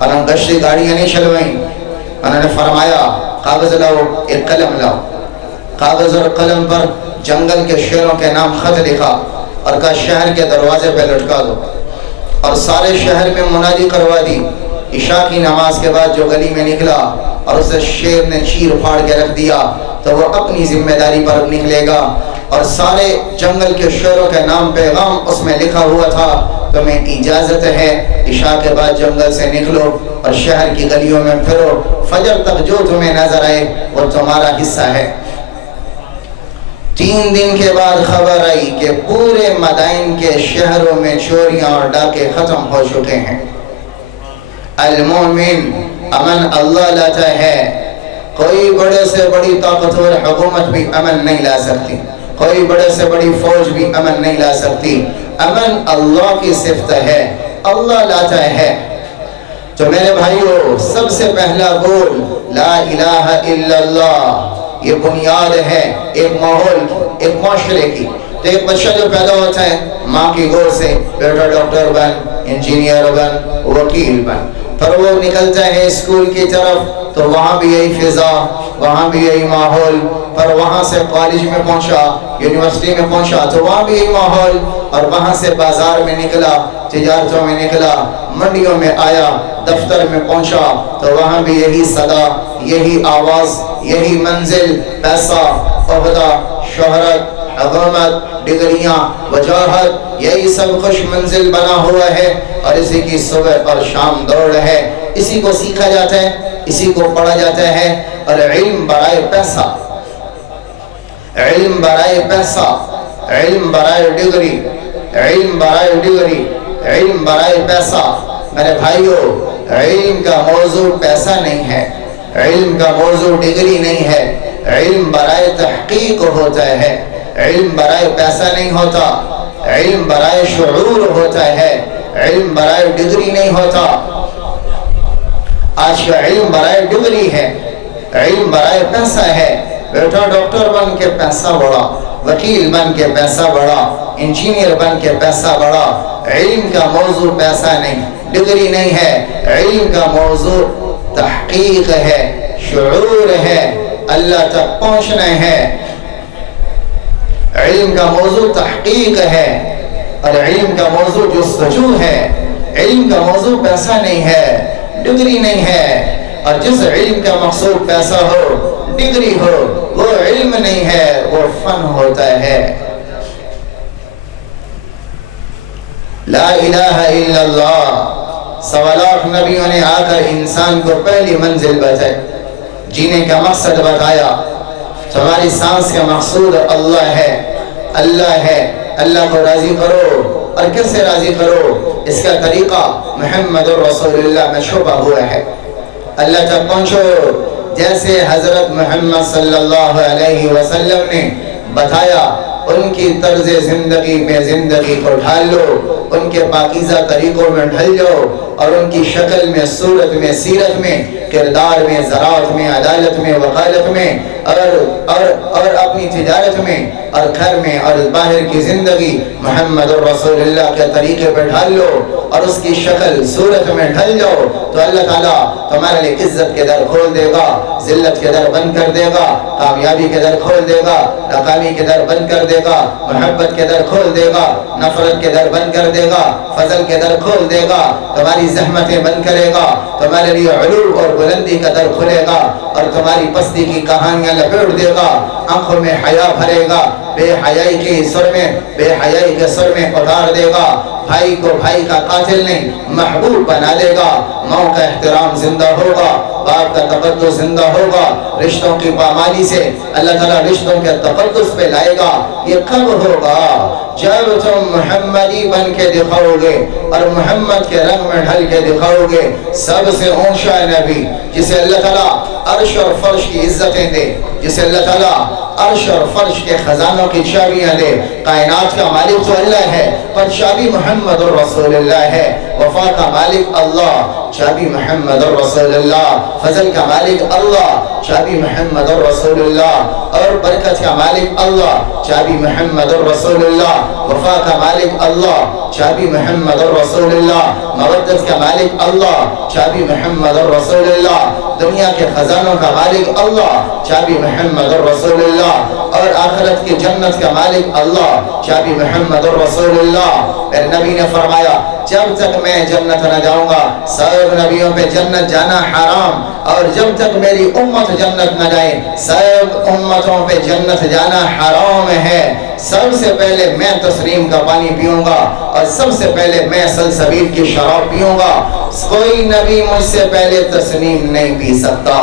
انہوں نے گشتی گاڑیاں نہیں چلوائیں، انہوں نے فرمایا کاغذ لاؤ ایک قلم لاؤ، کاغذ اور قلم پر جنگل کے شیروں کے نام خط لکھا اور کہا شہر کے دروازے پہ لٹکا دو، اور سارے شہر میں منادی کروا دی۔ عشاء کی نماز کے بعد جو گلی میں نکلا اور اسے شیر نے چیر پھاڑ کے رکھ دیا تو وہ اپنی ذمہ داری پر نکلے گا، اور سارے جنگل کے شیروں کے نام پیغام اس میں لکھا ہوا تھا، تمہیں اجازت ہے عشاء کے بعد جنگل سے نکلو اور شہر کی گلیوں میں پھرو، فجر تک جو تمہیں نظر آئے وہ تمہارا حصہ ہے۔ 3 دن کے بعد خبر آئی کہ پورے مدائن کے شہروں میں چوریاں اور ڈاکے ختم ہو چکے ہیں۔ المومن امن اللہ لاتا ہے، کوئی بڑے سے بڑی طاقتور حکومت بھی امن نہیں لا سکتی، کوئی بڑے سے بڑی فوج بھی امن نہیں لا سکتی، امن اللہ کی صفت ہے، اللہ لاتا ہے۔ تو میرے بھائیو، سب سے پہلا گول لا الہ الا اللہ، یہ بنیاد ہے ایک ماحول، ایک معاشرے کی۔ تو ایک بچہ جو پیدا ہوتا ہے ماں کی گود سے، بیٹا ڈاکٹر بن، انجینئر بن، وکیل بن، پھر وہ نکلتا ہے اسکول کی طرف تو وہاں بھی یہی فضا، وہاں بھی یہی ماحول، پھر وہاں سے کالج میں پہنچا، یونیورسٹی میں پہنچا تو وہاں بھی یہی ماحول، اور وہاں سے بازار میں نکلا، تجارتوں میں نکلا، منڈیوں میں آیا، دفتر میں پہنچا تو وہاں بھی یہی صدا، یہی آواز، یہی منزل، پیسہ، عہدہ، شہرت، حکومت، ڈگریاں، وجاہت، یہی سب خوش منزل بنا ہوا ہے، اور اسی کی صبح اور شام دوڑ ہے، اسی کو سیکھا جاتا ہے، اسی کو پڑھا جاتا ہے۔ اور علم برائے پیسہ، علم برائے پیسہ، علم برائے ڈگری، علم برائے ڈگری، علم برائے پیسہ۔ میرے بھائیو، علم کا موضوع پیسہ نہیں ہے، علم کا موضوع ڈگری نہیں ہے، علم برائے تحقیق ہوتا ہے، علم برائے پیسہ نہیں ہوتا، علم برائے شعور ہوتا ہے، علم برائے ڈگری نہیں ہوتا۔ آج کا علم برائے ڈگری ہے، علم برائے پیسہ ہے، بیٹا ڈاکٹر بن کے پیسہ بڑھا، وکیل بن کے پیسہ بڑھا، انجینئر بن کے پیسہ بڑھا۔ علم کا موضوع پیسہ نہیں، ڈگری نہیں ہے، علم کا موضوع تحقیق ہے، شعور ہے، اللہ تک پہنچنا ہے۔ علم کا موضوع تحقیق ہے، اور علم کا موضوع جستجو ہے، علم کا موضوع پیسہ نہیں ہے، ڈگری نہیں ہے۔ اور جس علم کا مقصود پیسہ ہو، ڈگری ہو، وہ علم نہیں ہے، وہ فن ہوتا ہے۔ لا الہ الا اللہ، 1.25 لاکھ نبیوں نے آ کر انسان کو پہلی منزل بتائی، جینے کا مقصد بتایا۔ تمہاری سانس کا مقصود اللہ ہے، اللہ ہے، اللہ کو راضی کرو، اور کس سے راضی کرو؟ اس کا طریقہ محمد رسول اللہ میں چھپا ہوا ہے۔ اللہ تک پہنچو، جیسے حضرت محمد صلی اللہ علیہ وسلم نے بتایا، ان کی طرز زندگی میں زندگی کو ڈھال لو، ان کے پاکیزہ طریقوں میں ڈھل جاؤ، اور ان کی شکل میں، صورت میں، سیرت میں، کردار میں، زراعت میں، عدالت میں، وکالت میں، اور اپنی تجارت میں، اور گھر میں، اور باہر کی زندگی محمد رسول اللہ کے طریقے پہ ڈھال لو، اور اس کی شکل صورت میں ڈھل جاؤ، تو اللہ تعالیٰ تمہارے لیے عزت کے در کھول دے گا، ذلت کے در بند کر دے گا، کامیابی کے در کھول دے گا، ناکامی کے در بند کر دے گا، محبت کے در کھول دے گا، نفرت کے در بند کر دے گا، فضل کے در کھول دے گا، تمہاری زحمتیں بند کرے گا، تمہارے لیے علو اور بلندی کا در کھلے گا، اور تمہاری پستی کی کہانیاں لپیٹ دے گا، آنکھوں میں حیا بھرے گا، بے حیائی کے سر میں اتار دے گا، بھائی کو بھائی کا قاتل نہیں محبوب بنا دے گا، ماں کا احترام زندہ ہوگا، باپ کا تقدس زندہ ہوگا، رشتوں کی پامالی سے اللہ تعالیٰ رشتوں کے تقدس پہ لائے گا۔ یہ کب ہوگا؟ جب تم محمدی بن کے دکھاؤ گے اور محمد کے رنگ میں ڈھل کے دکھاؤ گے۔ سب سے اونچا نبی جسے اللہ تعالیٰ عرش اور فرش کی عزتیں دے، جسے اللہ تعالیٰ عرش اور فرش کے خزانوں کی چابیاں دے، کائنات کا مالک تو اللہ ہے پر چابی محمد الرسول اللہ ہے، وفا کا مالک اللہ، چابی محمد الرسول اللہ، فضل کا مالک اللہ، چابی محمد الرسول اللہ، اور برکت کا مالک اللہ، چابی محمد الرسول اللہ، وفا کا مالک اللہ، چابی محمد الرسول اللہ، مدد کا مالک اللہ، چابی محمد رسول اللہ، دنیا کے خزانوں کا مالک اللہ، چابی محمد رسول اللہ، اور آخرت کی جنت کا مالک اللہ، چابی محمد رسول اللہ۔ پھر نبی نے فرمایا جب تک میں جنت نہ جاؤں گا سب نبیوں پہ جنت جانا حرام، اور جب تک میری امت جنت نہ جائے سب امتوں پہ جنت جانا حرام ہے۔ سب سے پہلے میں تسلیم کا پانی پیوں گا اور سب سے پہلے میں سلسبیل کی شراب پیوں گا، کوئی نبی مجھ سے پہلے تسلیم نہیں پی سکتا،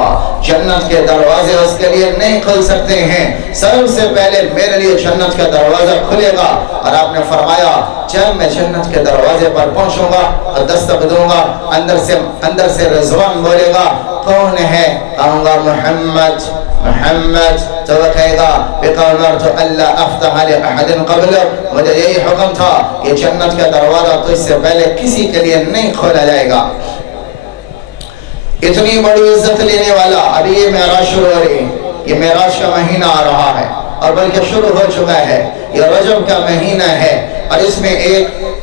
جنت کے دروازے اس کے لیے نہیں کھل سکتے ہیں، سب سے پہلے میرے لیے جنت کا دروازہ کھلے گا۔ اور آپ نے فرمایا جب میں جنت کے دروازے پر پہنچوں گا اور دستک دوں گا، اندر سے رضوان بولے گا کون ہے؟ کہوں گا محمد محمد، تو وہ کہے گا بِقَوْمَرْتُ أَلَّا أَفْتَحَ لِأَحَدٍ قَبْلَكَ، مجھے یہی حکم تھا کہ جنت کا دروازہ تو اس سے پہلے کسی کے لیے نہیں کھولا جائے گا۔ اتنی بڑی عزت لینے والا، ابھی یہ معراج شروع ہو رہی ہے، یہ معراج کا مہینہ آ رہا ہے اور بلکہ شروع ہو چکا ہے، یہ رجب کا مہینہ ہے، اور اس میں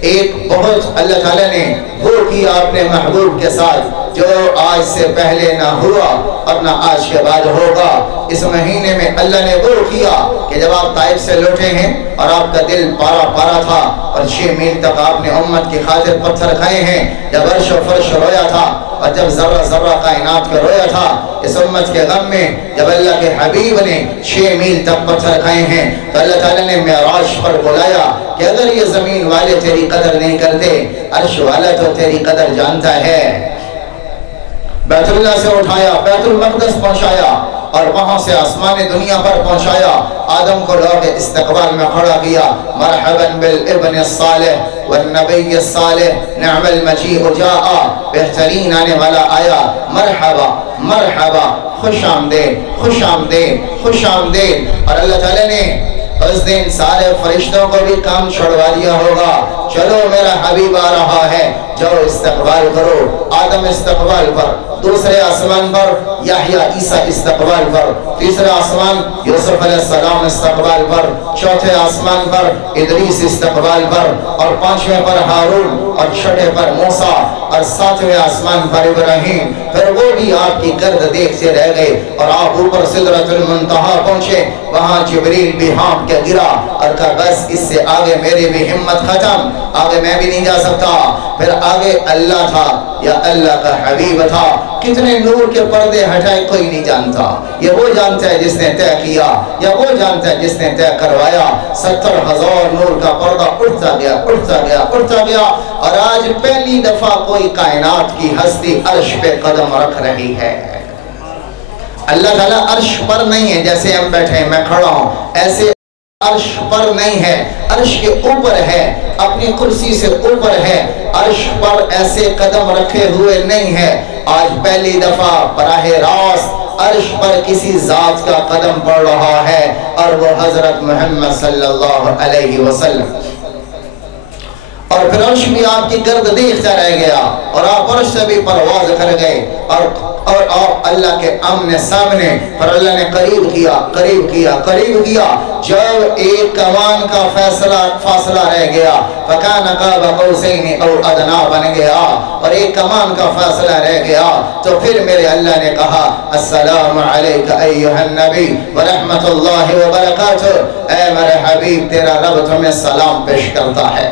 ایک بہت اللہ تعالیٰ نے وہ کیا اپنے محبوب کے ساتھ جو آج سے پہلے نہ ہوا اور نہ آج کے بعد ہوگا۔ اس مہینے میں اللہ نے وہ کیا کہ جب آپ طائف سے لوٹے ہیں اور آپ کا دل پارا پارا تھا اور 6 میل تک آپ نے امت کی خاطر پتھر کھائے ہیں، جب عرش و فرش رویا تھا اور جب ذرہ ذرہ کائنات کا رویا تھا اس امت کے غم میں، جب اللہ کے حبیب نے 6 میل تک پتھر کھائے ہیں تو اللہ تعالیٰ نے معراج پر بلایا کہ اگر یہ زمین والے تیری قدر نہیں کرتے عرش والا تو تیری قدر جانتا ہے۔ بیت اللہ سے اٹھایا، بیت المقدس پہنچایا اور وہاں سے آسمان دنیا پر پہنچایا، آدم کو لوگ استقبال میں کھڑا کیا، مرحبا بالابن الصالح والنبی الصالح نعم المجیء جاء، بہترین آنے والا آیا، مرحبا مرحبا، خوش آمدید خوش آمدید خوش آمدید۔ اور اللہ تعالیٰ نے اس دن سارے فرشتوں کو بھی کام چھڑوا دیا ہوگا، چلو میرا حبیب آ رہا ہے، جاؤ استقبال کرو۔ آدم استقبال پر، دوسرے آسمان پر یحییٰ عیسیٰ استقبال پر، تیسرے آسمان یوسف علیہ السلام استقبال پر، چوتھے آسمان پر ادریس استقبال پر، اور 5ویں پر ہارون، اور 6 پر موسیٰ، اور 7ویں آسمان پر ابراہیم۔ پھر وہ بھی آپ کی گرد دیکھتے رہ گئے اور آپ اوپر سدرۃ المنتہا پہنچے، وہاں جبریل بھی ہانپ کے گرا اور کہا بس اس سے آگے میری بھی ہمت ختم، آگے میں بھی نہیں جا سکتا۔ پھر آگے اللہ تھا یا اللہ کا حبیب تھا، کتنے نور کے پردے ہٹائے کوئی نہیں جانتا، یہ وہ جانتا ہے جس نے طے کیا، یا وہ جانتا ہے جس نے طے کروایا۔ 70,000 نور کا پردہ اٹھتا گیا اٹھتا گیا اٹھتا گیا، اور آج پہلی دفعہ کوئی کائنات کی ہستی عرش پہ قدم رکھ رہی ہے۔ اللہ تعالیٰ عرش پر نہیں ہے جیسے ہم بیٹھے ہیں، میں کھڑا ہوں، ایسے عرش پر نہیں ہے، عرش کے اوپر ہے، اپنی کرسی سے اوپر ہے، عرش پر ایسے قدم رکھے ہوئے نہیں ہے۔ آج پہلی دفعہ براہ راست عرش پر کسی ذات کا قدم پڑ رہا ہے، اور وہ حضرت محمد صلی اللہ علیہ وسلم۔ اور پھر عرش بھی آپ کی گرد دیکھتا رہ گیا، اور آپ عرش سے بھی پرواز کر گئے، اور آپ اللہ کے آمنے سامنے، پر اللہ نے قریب کیا قریب کیا قریب کیا، جب ایک کمان کا فاصلہ رہ گیا، فَكَانَ قَابَ قَوْسَيْنِ أَوْ أَدْنَىٰ بن گیا، اور ایک کمان کا فاصلہ رہ گیا، تو پھر میرے اللہ نے کہا السلام علیکہ ایہا النبی ورحمت اللہ وبرکاتہ، اے میرے حبیب تیرا رب تمہیں سلام پیش کرتا ہے۔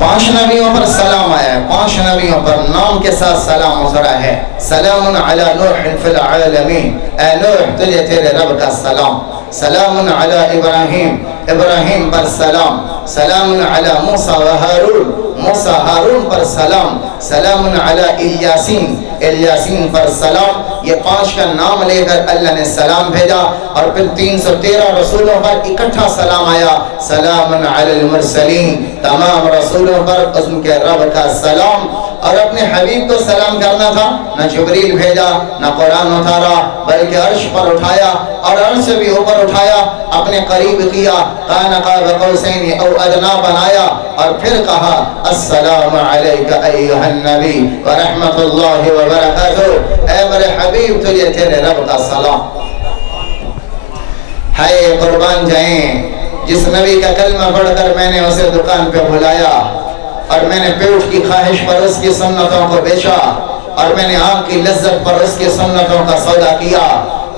پانچ نبیوں پر سلام آیا ہے، 5 نبیوں پر نام کے ساتھ سلام اترا ہے۔ سلام علی نوح فی العالمین، اے نوح تجھے تیرے رب کا سلام۔ سلام علی ابراہیم، ابراہیم پر سلام۔ سلام علی موسیٰ و ہارون، موسیٰ ہارون پر سلام۔ سلام علی الیاسین، الیاسین پر سلام۔ یہ 5 کا نام لے کر اللہ نے سلام بھیجا، اور پھر 313 رسولوں پر اکٹھا سلام آیا۔ سلام علی المرسلین، تمام رسولوں پر ان کے رب کا سلام۔ اور اپنے حبیب کو سلام کرنا تھا، نہ جبریل بھیجا نہ قرآن اتارا، بلکہ عرش پر اٹھایا اور عرش سے بھی اوپر اٹھایا، اپنے قریب کیا، قان قاب قوسین او ادنا بنایا، اور پھر کہا السلام علیک ایھا النبی ورحمت اللہ وبرکاتہ، اے میرے حبیب تجھے تیرے رب کا سلام۔ ہائے قربان جائیں جس نبی کا کلمہ پڑھ کر میں نے اسے دکان پہ بلایا، اور میں نے پیٹ کی خواہش پر اس کی سنتوں کو بیچا، اور میں نے آنکھ کی لذت پر اس کی سنتوں کا سودا کیا،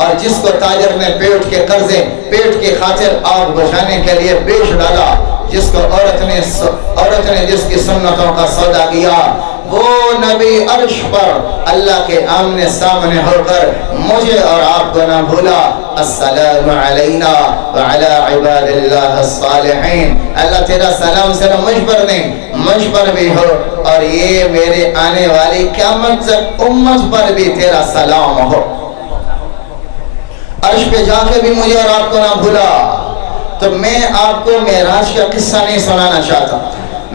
اور جس کو تاجر نے پیٹ کے قرضے پیٹ کی خاطر آگ بجھانے کے لیے بیچ ڈالا، جس کو عورت نے جس کی سنتوں کا سودا کیا، وہ نبی عرش پر اللہ کے آمنے سامنے ہو کر مجھے اور آپ کو نہ بھولا۔ السلام علینا وعلی عباد اللہ الصالحین، اللہ تیرا سلام صرف مجھ پر نہیں، مجھ پر بھی ہو، اور یہ میرے آنے والی قیامت تک امت پر بھی تیرا سلام ہو۔ عرش پہ جا کے بھی مجھے اور آپ کو نہ بھولا۔ تو میں آپ کو معراج کا قصہ نہیں سنانا چاہتا،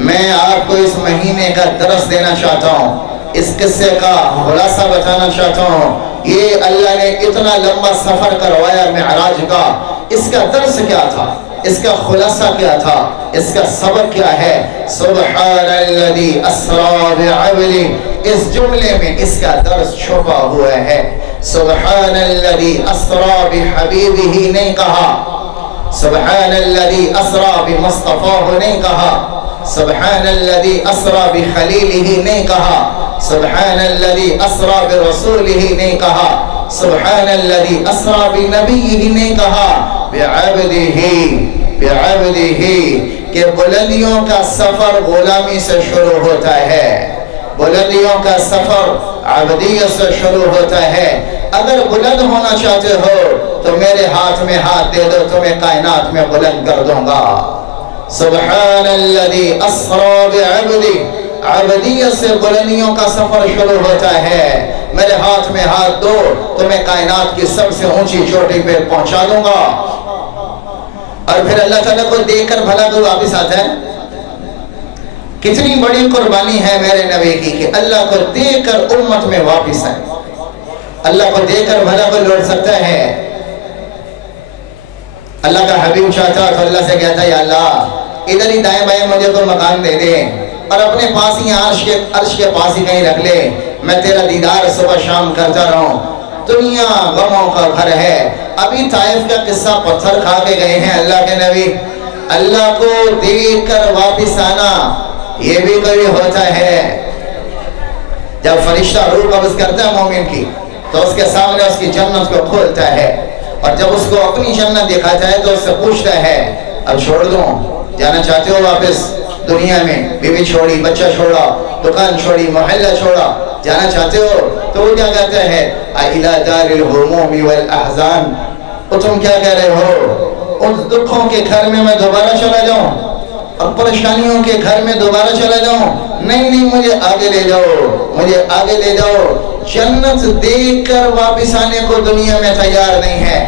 میں آپ کو اس مہینے کا درس دینا چاہتا ہوں، اس قصے کا خلاصہ بتانا چاہتا ہوں۔ یہ اللہ نے اتنا لمبا سفر کروایا معراج کا، اس کا درس کیا تھا، اس کا خلاصہ کیا تھا، اس کا سبق کیا ہے؟ سبحان الذی اسری بعبدہ، اس جملے میں اس کا درس چھپا ہوا ہے۔ سبحان الذی اسری بحبیبہ نہیں کہا، سبحان الذی اسری بمصطفیٰ نہیں کہا، سبحان الذی اسری بخلیلہ نہیں کہا، سبحان الذی اسری برسولہ نہیں کہا، سبحان الذی اسری بنبیہ نہیں کہا، بعبدہ، کہ بلندیوں کا سفر غلامی سے شروع ہوتا ہے، بلندیوں کا سفر عبدیت سے شروع ہوتا ہے۔ اگر بلند ہونا چاہتے ہو تو میرے ہاتھ میں ہاتھ دے دو، تمہیں کائنات میں بلند کر دوں گا۔ سبحان الذی اسری بعبدہ، عبدیت سے بلندیوں کا سفر شروع ہوتا ہے۔ میرے ہاتھ میں ہاتھ دو، تمہیں کائنات کی سب سے اونچی چوٹی پہ پہنچا دوں گا۔ اور پھر اللہ تعالیٰ کو دیکھ کر بھلا کوئی واپس آتا ہے؟ کتنی بڑی قربانی ہے میرے نبی کی کہ اللہ کو دیکھ کر امت میں واپس آئے۔ اللہ کو دیکھ کر بھلا کوئی لوٹ سکتا ہے؟ اللہ کا حبیب چاہتا تو اللہ سے کہتا یا اللہ ادھر ہی دائیں بائیں مجھے کوئی مکان دے دے، اور اپنے پاس ہی عرش کے پاس ہی کہیں رکھ لے، میں تیرا دیدار صبح شام کرتا رہوں۔ دنیا غموں کا گھر ہے۔ ابھی طائف کا قصہ پتھر کھا کے گئے ہیں اللہ کے نبی، اللہ کو دیکھ کر واپس آنا یہ بھی کوئی ہوتا ہے؟ جب فرشتہ روح قبض کرتا ہے مومن کی تو اس کے سامنے اس کی جنت کو کھولتا ہے، اور جب اس کو اپنی جنت دکھاتا ہے تو اس سے پوچھتا ہے اب چھوڑ دوں، جانا چاہتے ہو واپس دنیا میں؟ بیوی چھوڑی، بچہ چھوڑا، دکان چھوڑی، محلہ چھوڑا، جانا چاہتے ہو؟ تو وہ کیا کہتا ہے اِلَى دَارِ الْهُمُومِ وَالْأَحْزَانِ، تو تم کیا کہہ رہے ہو ان دکھوں کے گھر میں دوبارہ چلا جاؤں اور پریشانیوں کے گھر میں دوبارہ چلا جاؤں؟ نہیں، مجھے آگے لے جاؤ، مجھے آگے لے جاؤ۔ جنت دیکھ کر واپس آنے کو دنیا میں تیار نہیں ہے،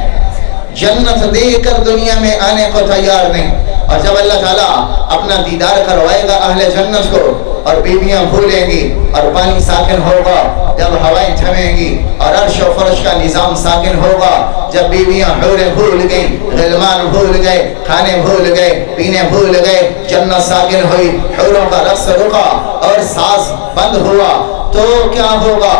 جنت دیکھ کر دنیا میں آنے کو تیار نہیں۔ اور جب اللہ تعالیٰ اپنا دیدار کروائے گا اہل جنت کو، اور بیویاں بھولیں گی اور پانی ساکن ہوگا، جب ہوائیں تھمیں گی اور عرش و فرش کا نظام ساکن ہوگا، جب بیویاں حوریں بھول گئیں، غلمان بھول گئے، کھانے بھول گئے، پینے بھول گئے، جنت ساکن ہوئی، حوروں کا رقص رکا اور ساز بند ہوا، تو کیا ہوگا؟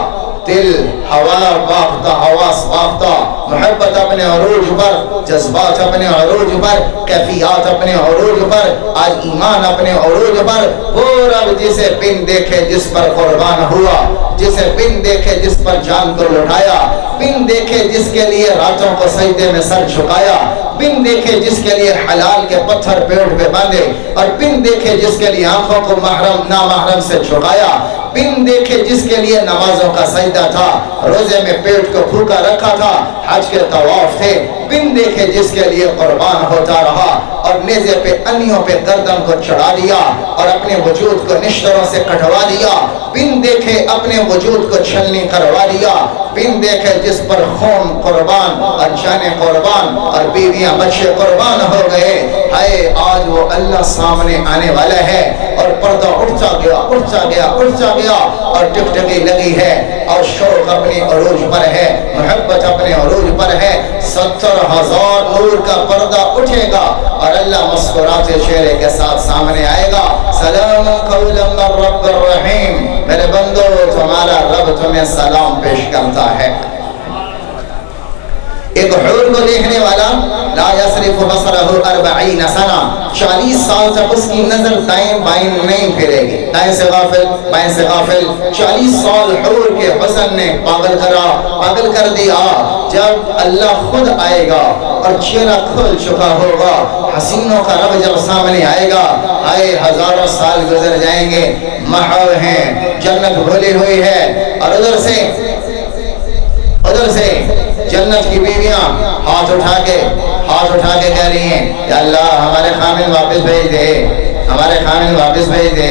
دل ہوا باختہ، حواس باختہ، محبت اپنے عروج پر، جذبات اپنے عروج پر، کیفیات اپنے عروج پر، آج ایمان اپنے عروج پر۔ وہ رب جسے بن دیکھے جس پر قربان ہوا، جسے بن دیکھے جس پر جان کو لٹایا، بن دیکھے جس کے لیے راتوں کو سجدے میں سر جھکایا، بن دیکھے جس کے لیے حلال کے پتھر پیٹ پہ باندھے، اور بن دیکھے جس کے لیے آنکھوں کو نامحرم سے جھکایا، بن دیکھے جس کے لیے نمازوں کا سجدہ تھا، روزے میں پیٹ کو بھوکا رکھا تھا، حج کے طواف تھے، بن دیکھے جس کے لیے قربان ہوتا رہا، اور نیزے پہ انیوں پہ گردن کو چڑھا دیا اور اپنے وجود کو نشتروں سے کٹوا دیا، بن دیکھے اپنے وجود کو چھلنی کروا دیا، بن دیکھے جس پر اور خون قربان اور جانیں قربان اور بیویاں بچے قربان ہو گئے. ہائے آج وہ اللہ سامنے آنے والا ہے اور پردہ اٹھتا گیا اٹھتا گیا اٹھتا گیا اور ٹکٹکی لگی ہے اور شوق اپنے عروج پر ہے, محبت اپنے عروج پر ہے. 70,000 نور کا پردہ اٹھے گا اور اللہ مسکراتے چہرے کے ساتھ سامنے آئے گا. سلام قولا من رب الرحیم. میرے بندو تمہارا رب تمہیں سلام پیش کرتا ہے. ایک حور کو دیکھنے والا لا یصرف بصرہ 40 سنہ, 40 سال تک اس کی نظر دائیں بائیں نہیں پھرے گی, دائیں سے غافل بائیں سے غافل. 40 سال حور کے حسن نے پاگل کر دیا. جب اللہ خود آئے گا اور چہرہ کھل چکا ہوگا, حسینوں کا رب جب سامنے آئے گا, آئے ہزاروں سال گزر جائیں گے, محو ہیں, جنت بھولی ہوئی ہے, اور ادھر سے جنت کی بیویاں ہاتھ اٹھا کے کہہ رہی ہیں یا اللہ ہمارے خامن واپس بھیج دے, ہمارے خامن واپس بھیج دے,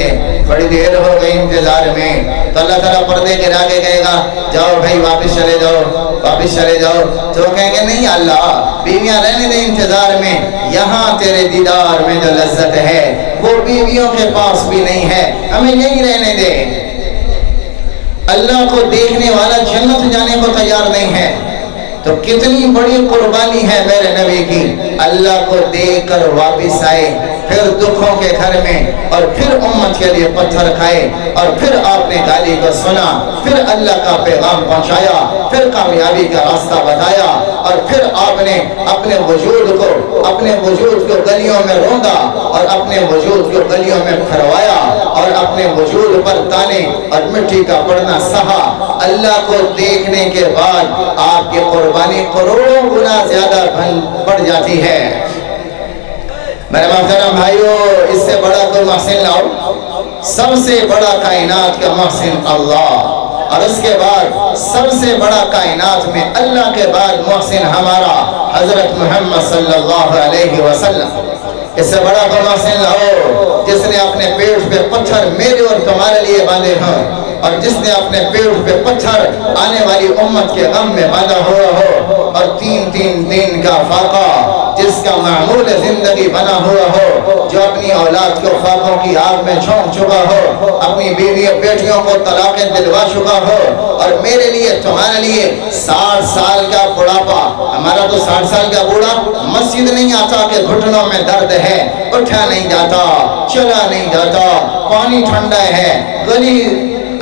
بڑی دیر ہو گئی انتظار میں. تو اللہ تعالیٰ پردے گرا کے کہے گا جاؤ بھائی واپس چلے جاؤ. تو وہ کہیں گے نہیں اللہ, بیویاں رہنے دیں انتظار میں, یہاں تیرے دیدار میں جو لذت ہے وہ بیویوں کے پاس بھی نہیں ہے, ہمیں یہیں رہنے دے. اللہ کو دیکھنے والا جنت جانے کو تیار نہیں ہے, تو کتنی بڑی قربانی ہے میرے نبی کی. اللہ کو دیکھ کر واپس آئے, پھر دکھوں کے گھر میں, اور پھر امت کے لیے پتھر کھائے, اور پھر آپ نے گالی کو سنا, پھر اللہ کا پیغام پہنچایا, پھر کامیابی کا راستہ بتایا, اور پھر آپ نے اپنے وجود کو گلیوں میں روندا, اور اپنے وجود کو گلیوں میں پھروایا, اور اپنے وجود پر تانے اور مٹی کا پڑنا سہا. اللہ کو دیکھنے کے بعد آپ کی قربانی کروڑوں گنا زیادہ بڑھ جاتی ہے. میرے محترم بھائیو, اس سے بڑا کوئی محسن لاؤ. سب سے بڑا کائنات کا محسن اللہ, اور اس کے بعد سب سے بڑا کائنات میں اللہ کے بعد محسن ہمارا حضرت محمد صلی اللہ علیہ وسلم. اس سے بڑا کوئی محسن لاؤ جس نے اپنے پیٹ پہ پتھر میرے اور تمہارے لیے باندھے ہیں, اور جس نے اپنے پیٹ پہ پتھر آنے والی امت کے غم میں باندھا ہوا ہو, اور 3 دن کا فاقہ جس کا معمول زندگی بنا ہوا ہو, جو اپنی اولاد کو فاقوں کی آگ میں جھونک چکا ہو, اپنی بیٹیوں کو طلاقیں دلوا چکا ہو, اور میرے لیے تمہارے لیے 60 سال کا بڑھاپا. ہمارا تو 60 سال کا بوڑھا مسجد نہیں آتا کہ گھٹنوں میں درد ہے, اٹھا نہیں جاتا, چلا نہیں جاتا, پانی ٹھنڈا ہے, گلی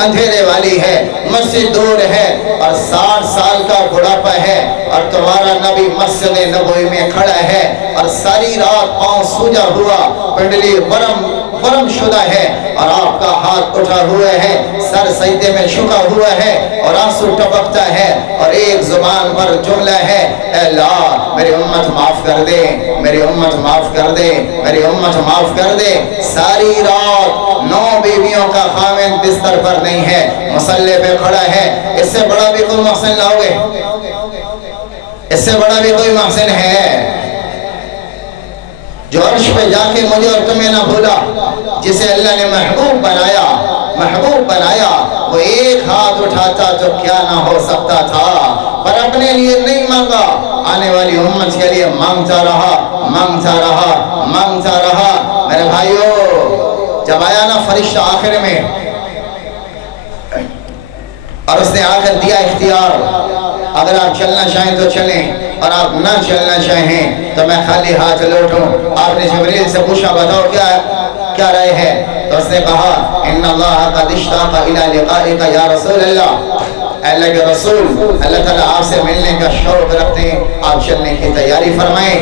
اندھیرے والی ہے, مسجد دور ہے, اور 60 سال کا بڑھاپا ہے, اور تمہارا نبی مسجد نبوی میں کھڑا ہے, اور ساری رات پاؤں سوجا ہوا, پنڈلی ورم شدہ ہے, اور آپ کا ہاتھ اٹھا ہوا ہے, سر سجدے میں جھکا ہوا ہے, اور آنسو ٹپکتا ہے, اور ایک زبان پر جملہ ہے, اے اللہ میری امت معاف کر دے, میری امت معاف کر دے, میری امت معاف کر دے. ساری رات 9 بیویوں کا خامن بستر پر نہیں ہے, مصلے پہ کھڑا ہے. اس سے بڑا بھی کوئی محسن لاؤ گے؟ اس سے بڑا بھی کوئی محسن ہے جو عرش پہ جا کے مجھے اور تمہیں نہ بھولا, جسے اللہ نے محبوب بنایا. وہ ایک ہاتھ اٹھاتا تو کیا نہ ہو سکتا تھا, پر اپنے لیے نہیں مانگا, آنے والی امت کے لیے مانگتا رہا. میرے بھائیو, جب آیا نا فرشتہ آخر میں, اور اس نے آ کر دیا اختیار, اگر آپ چلنا چاہیں تو چلیں, اور آپ نہ چلنا چاہیں تو میں خالی ہاتھ لوٹوں. آپ نے جبریل سے پوچھا بتاؤ کیا رائے ہے, تو اس نے کہا ان اللہ قد اشتاق الی لقائک یا رسول اللہ, اللہ کے رسول اللہ تعالیٰ آپ سے ملنے کا شوق رکھتے ہیں, آپ چلنے کی تیاری فرمائیں.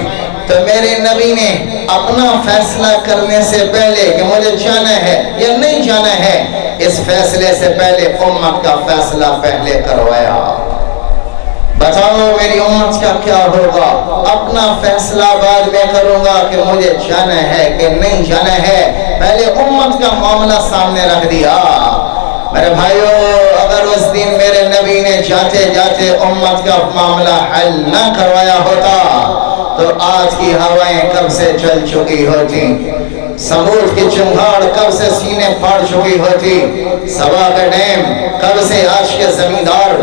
تو میرے نبی نے اپنا فیصلہ کرنے سے پہلے کہ مجھے جانا ہے یا نہیں جانا ہے, اس فیصلے سے پہلے امت کا فیصلہ پہلے کروایا. بتاؤ میری امت کا کیا ہوگا, اپنا فیصلہ بعد میں کروں گا کہ مجھے جانا ہے کہ نہیں جانا ہے, پہلے امت کا معاملہ سامنے رکھ دیا. میرے بھائیو, اگر اس دن میرے نبی نے جاتے جاتے امت کا معاملہ حل نہ کروایا ہوتا تو آج کی ہوائیں کب سے چل چکی ہوتی, سمود کی چنگھاڑ کب سے سینے پھاڑ چکی ہوتی, سبا کا ڈیم کب سے آج کے زمیندار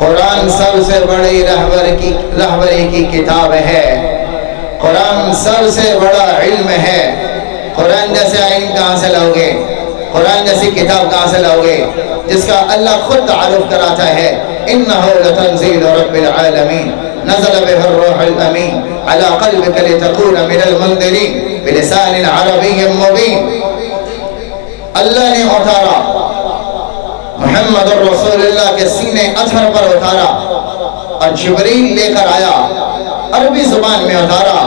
قرآن سب سے بڑی رہبری کی کتاب ہے، قرآن سب سے بڑا علم ہے۔ قرآن جیسے علم کہاں سے لاؤگے؟ قرآن جیسی کتاب کہاں سے لاؤگے جس کا اللہ خود تعارف کراتا ہے؟ إِنَّهُ لَتَنزِيلُ رَبِّ الْعَالَمِينَ نَزَلَ بِهِ الرُّوحُ الْأَمِينُ عَلَى قَلْبِكَ لِتَكُونَ مِنَ الْمُنذِرِينَ بِلِسَانٍ عَرَبِيٍّ مُبِينٍ۔ اللہ نے اتارا، محمد الرسول اللہ کے سینے اطہر پر اتارا، اور جبریل لے کر آیا، عربی زبان میں اتارا،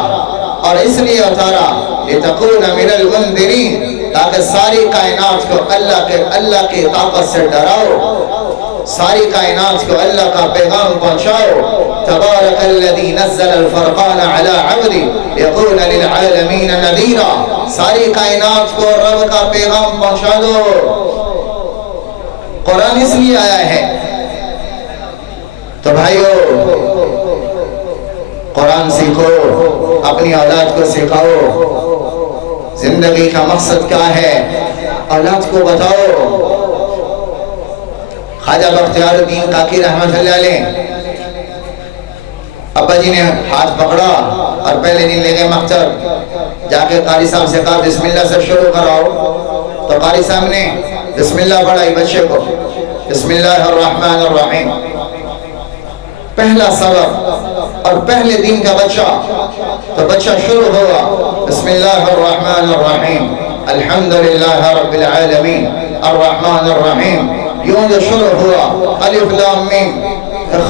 اور اس لیے اتارا لِتَكُونَ مِنَ الْمُنذِرِينَ تاکہ ساری کائنات کو اللہ کی طاقت سے ڈراؤ، ساری کائنات کو اللہ کا پیغام پہنچاؤ۔ تبارک الذی نزل الفرقان علی عبدی یکون للعالمین نذیرا، ساری کائنات کو رب کا پیغام پہنچا دو۔ قرآن اس لیے آیا ہے۔ تو بھائیو، قرآن سیکھو، اپنی اولاد کو سکھاؤ، زندگی کا مقصد کیا ہے اولاد کو بتاؤ۔ خواجہ بختیار الدین کاکی رحمت اللہ علیہ، ابا جی نے ہاتھ پکڑا اور پہلے دن لے گئے مکتب، جا کے قاری صاحب سے کہا بسم اللہ سے شروع کراؤ، تو قاری صاحب نے بسم اللہ پڑھائی بچے کو، بسم اللہ الرحمن الرحیم، پہلا سبق، اور پہلے دن کا بچہ، تو بچہ شروع ہوا بسم اللہ الرحمن الرحیم، الحمدللہ رب العالمین الرحمن الرحیم، یوں جو شروع ہوا الف لام میم،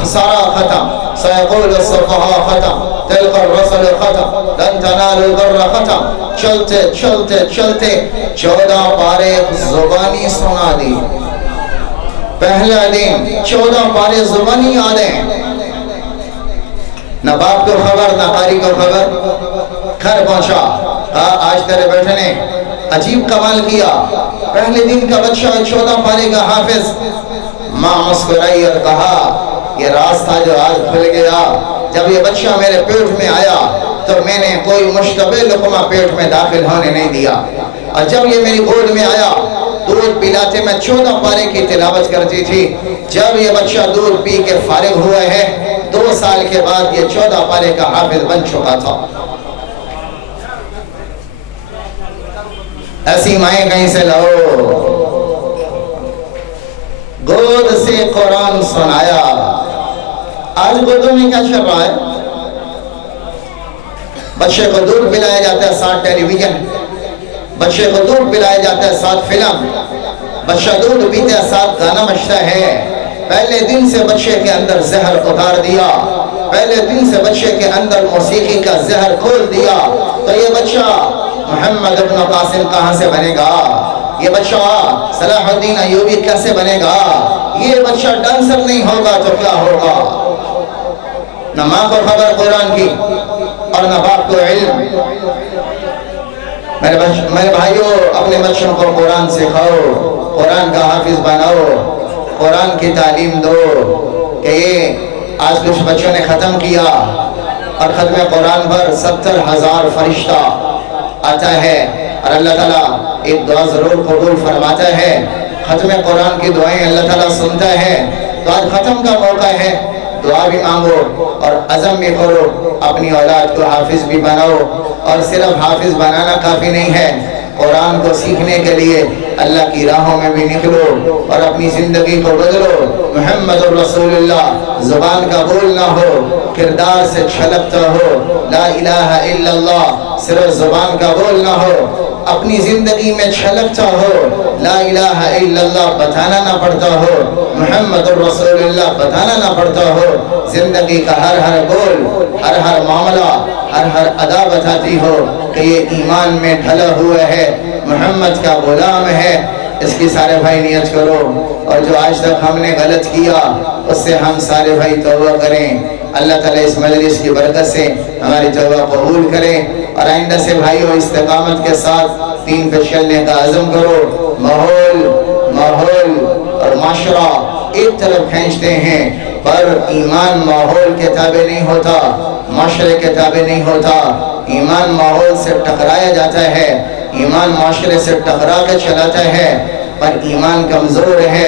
سارا ختم، سیقول الصفحہ ختم، تلک الرسل ختم، لن تنالوا البر ختم، چلتے چلتے چلتے 14 پارے زبانی سنا دی۔ پہلا دن 14 پارے زبانی آدھیں، نہ باپ کو خبر نہ قاری کو خبر، گھر پہنچا، کہا آج تیرے بیٹے نے عجیب کمال کیا، پہلے دن کا بچہ 14 پارے کا حافظ۔ ماں مسکرائی اور کہا یہ راز تھا جو آج کھل گیا، جب یہ بچہ میرے پیٹ میں آیا تو میں نے کوئی مشتبہ لقمہ پیٹ میں داخل ہونے نہیں دیا، اور جب یہ میری گود میں آیا دودھ پلاتے میں 14 پارے کی تلاوت کرتی تھی، جب یہ بچہ دودھ پی کے فارغ ہوا ہے 2 سال کے بعد یہ 14 پارے کا حافظ بن چکا تھا۔ ایسی مائیں کہیں سے لاؤ، گود سے قرآن سنایا۔ آج گودوں میں کیا چل رہا ہے؟ بچے کو دودھ پلایا جاتا ہے، ساتھ ٹیلی ویژن، بچے کو دودھ پلایا جاتا ہے، ساتھ فلم، بچہ دودھ پیتا ہے، ساتھ گانا بجتا ہے۔ پہلے دن سے بچے کے اندر زہر اتار دیا، پہلے دن سے بچے کے اندر موسیقی کا زہر کھول دیا، تو یہ بچہ محمد ابن قاسم کہاں سے بنے گا؟ یہ بچہ صلاح الدین ایوبی کیسے بنے گا؟ یہ بچہ ڈانسر نہیں ہوگا تو کیا ہوگا؟ نہ ماں کو خبر قرآن کی اور نہ باپ کو علم۔ میرے بھائیوں، اپنے بچوں کو قرآن سکھاؤ، قرآن کا حافظ بناؤ، قرآن کی تعلیم دو۔ کہ یہ آج کچھ بچوں نے ختم کیا، اور ختم قرآن پر 70,000 فرشتہ آتا ہے، اور اللہ تعالیٰ ایک دعا ضرور قبول فرماتا ہے، ختم قرآن کی دعائیں اللہ تعالیٰ سنتا ہے۔ تو آج ختم کا موقع ہے، دعا بھی مانگو اور عزم بھی کرو، اپنی اولاد کو حافظ بھی بناؤ، اور صرف حافظ بنانا کافی نہیں ہے، قرآن کو سیکھنے کے لیے اللہ کی راہوں میں بھی نکلو اور اپنی زندگی کو بدلو۔ محمد الرسول اللہ زبان کا بولنا ہو، کردار سے چھلکتا ہو، لا الہ الا اللہ صرف زبان کا بولنا ہو، اپنی زندگی میں چھلکتا ہو، لا الہ الا اللہ بتانا نہ پڑتا ہو، محمد الرسول اللہ بتانا نہ پڑتا ہو، زندگی کا ہر بول، ہر معاملہ، ہر ادا بتاتی ہو کہ یہ ایمان میں ڈھلا ہوا ہے، محمد کا غلام ہے۔ اس کی سارے بھائی نیت کرو، اور جو آج تک ہم نے غلط کیا اس سے ہم سارے بھائی توبہ کریں۔ اللہ تعالیٰ اس مجلس کی برکت سے ہماری توبہ قبول کریں، اور آئندہ سے بھائیو استقامت کے ساتھ دین پہ چلنے کا عزم کرو۔ ماحول اور معاشرہ ایک طرف کھینچتے ہیں، پر ایمان ماحول کے تابع نہیں ہوتا، معاشرے کے تابع نہیں ہوتا۔ ایمان ماحول سے ٹکرایا جاتا ہے، ایمان معاشرے سے ٹکرا کے چلاتا ہے، پر ایمان کمزور ہے،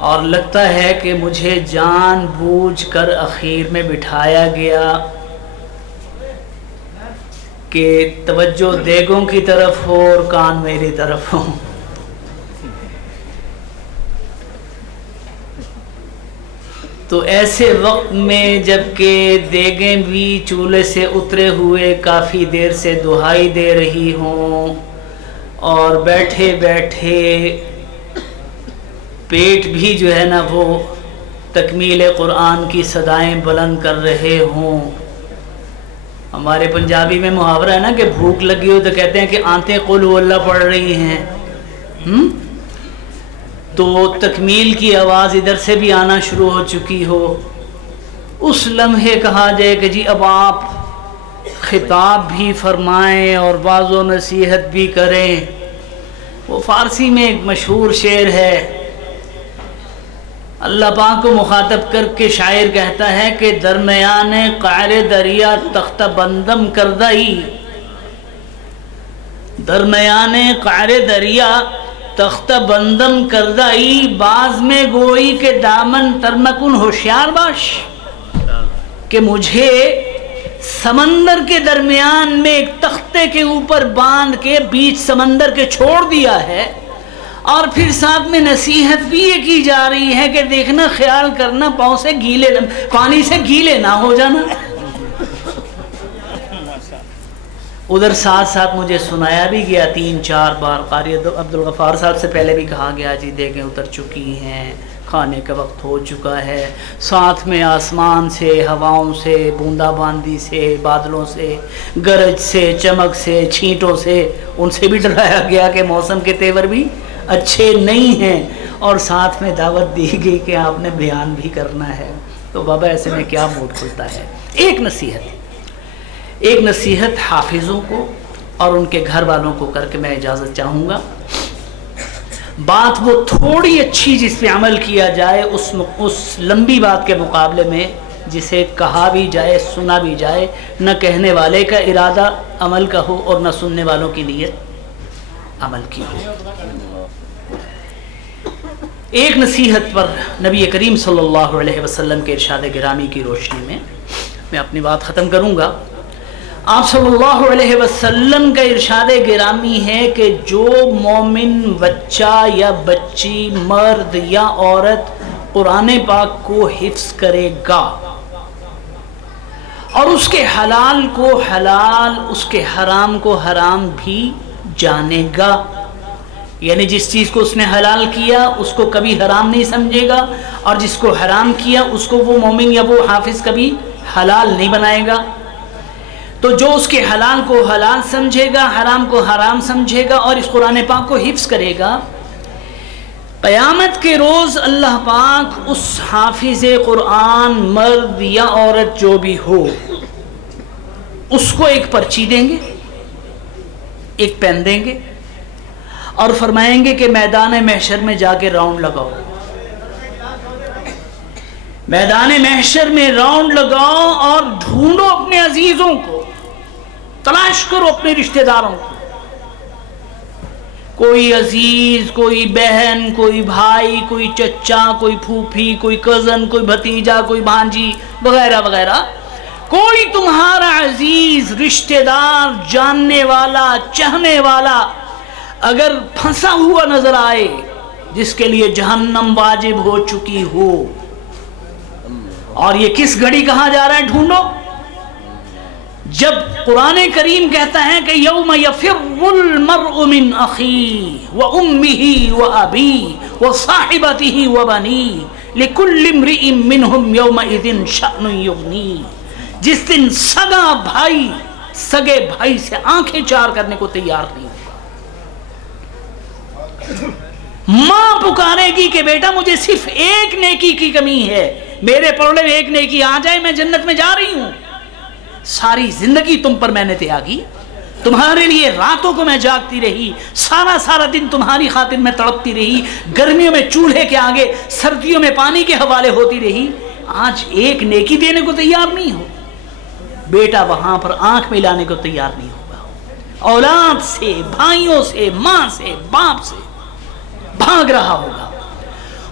اور لگتا ہے کہ مجھے جان بوجھ کر اخیر میں بٹھایا گیا کہ توجہ دیگوں کی طرف ہو اور کان میری طرف ہو. تو ایسے وقت میں جب کہ دیگیں بھی چولہے سے اترے ہوئے کافی دیر سے دہائی دے رہی ہوں اور بیٹھے بیٹھے پیٹ بھی جو ہے نا وہ تکمیل قرآن کی صدائیں بلند کر رہے ہوں. ہمارے پنجابی میں محاورہ ہے نا کہ بھوک لگی ہو تو کہتے ہیں کہ آنتیں قل ہو اللہ پڑھ رہی ہیں. تو تکمیل کی آواز ادھر سے بھی آنا شروع ہو چکی ہو. اس لمحے کہا جائے کہ جی اب آپ خطاب بھی فرمائیں اور واعظ و نصیحت بھی کریں. وہ فارسی میں ایک مشہور شعر ہے، اللہ پاک کو مخاطب کر کے شاعر کہتا ہے کہ درمیان قعر دریا تختہ بندم کردائی، درمیان قعر دریا تختہ بندم کردائی، باز میں گوئی کے دامن ترمکن ہوشیار باش، کہ مجھے سمندر کے درمیان میں ایک تختے کے اوپر باندھ کے بیچ سمندر کے چھوڑ دیا ہے، اور پھر ساتھ میں نصیحت بھی یہ کی جا رہی ہے کہ دیکھنا خیال کرنا پاؤں سے گیلے پانی سے گیلے نہ ہو جانا. ادھر ساتھ ساتھ مجھے سنایا بھی گیا 3-4 بار، قاری عبدالغفار صاحب سے پہلے بھی کہا گیا جی دیگیں اتر چکی ہیں، کھانے کا وقت ہو چکا ہے. ساتھ میں آسمان سے، ہواؤں سے، بوندا باندی سے، بادلوں سے، گرج سے، چمک سے، چھینٹوں سے، ان سے بھی ڈرایا گیا کہ موسم کے تیور بھی اچھے نہیں ہیں، اور ساتھ میں دعوت دی گئی کہ آپ نے بیان بھی کرنا ہے. تو بابا ایسے میں کیا موڈ کھلتا ہے. ایک نصیحت حافظوں کو اور ان کے گھر والوں کو کر کے میں اجازت چاہوں گا. بات وہ تھوڑی اچھی جس پہ عمل کیا جائے اس لمبی بات کے مقابلے میں جسے کہا بھی جائے، سنا بھی جائے، نہ کہنے والے کا ارادہ عمل کا ہو اور نہ سننے والوں کی نیت عمل کی ہو. ایک نصیحت پر نبی کریم صلی اللہ علیہ وسلم کے ارشاد گرامی کی روشنی میں اپنی بات ختم کروں گا. آپ صلی اللہ علیہ وسلم کا ارشاد گرامی ہے کہ جو مومن بچہ یا بچی، مرد یا عورت قرآن پاک کو حفظ کرے گا اور اس کے حلال کو حلال، اس کے حرام کو حرام بھی جانے گا، یعنی جس چیز کو اس نے حلال کیا اس کو کبھی حرام نہیں سمجھے گا، اور جس کو حرام کیا اس کو وہ مومن یا وہ حافظ کبھی حلال نہیں بنائے گا. تو جو اس کے حلال کو حلال سمجھے گا، حرام کو حرام سمجھے گا اور اس قرآن پاک کو حفظ کرے گا، قیامت کے روز اللہ پاک اس حافظ قرآن، مرد یا عورت جو بھی ہو، اس کو ایک پرچی دیں گے، ایک پین دیں گے اور فرمائیں گے کہ میدان محشر میں جا کے راؤنڈ لگاؤ، میدان محشر میں راؤنڈ لگاؤ اور ڈھونڈو اپنے عزیزوں کو، تلاش کرو اپنے رشتہ داروں کو. کوئی عزیز، کوئی بہن، کوئی بھائی، کوئی چچا، کوئی پھوپھی، کوئی کزن، کوئی بھتیجا، کوئی بھانجی وغیرہ وغیرہ، کوئی تمہارا عزیز، رشتہ دار، جاننے والا، چاہنے والا اگر پھنسا ہوا نظر آئے جس کے لیے جہنم واجب ہو چکی ہو، اور یہ کس گھڑی کہا جا رہا ہے ڈھونڈو؟ جب قرآن کریم کہتا ہے کہ یوم یفر المرء من اخیہ وامہ وابیہ وصاحبتہ وبنیہ لکل امرئ منہم یومئذ شأن یغنیہ، جس دن سگا بھائی سگے بھائی سے آنکھیں چار کرنے کو تیار نہیں ہوگا. ماں پکارے گی کہ بیٹا مجھے صرف ایک نیکی کی کمی ہے، میرے پڑھنے میں ایک نیکی آ جائے میں جنت میں جا رہی ہوں. ساری زندگی تم پر میں نے تیاگی، تمہارے لیے راتوں کو میں جاگتی رہی، سارا دن تمہاری خاطر میں تڑپتی رہی، گرمیوں میں چولہے کے آگے، سردیوں میں پانی کے حوالے ہوتی رہی، آج ایک نیکی دینے کو تیار نہیں ہو. بیٹا وہاں پر آنکھ ملانے کو تیار نہیں ہوگا، اولاد سے، بھائیوں سے، ماں سے، باپ سے بھاگ رہا ہوگا.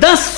10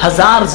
1000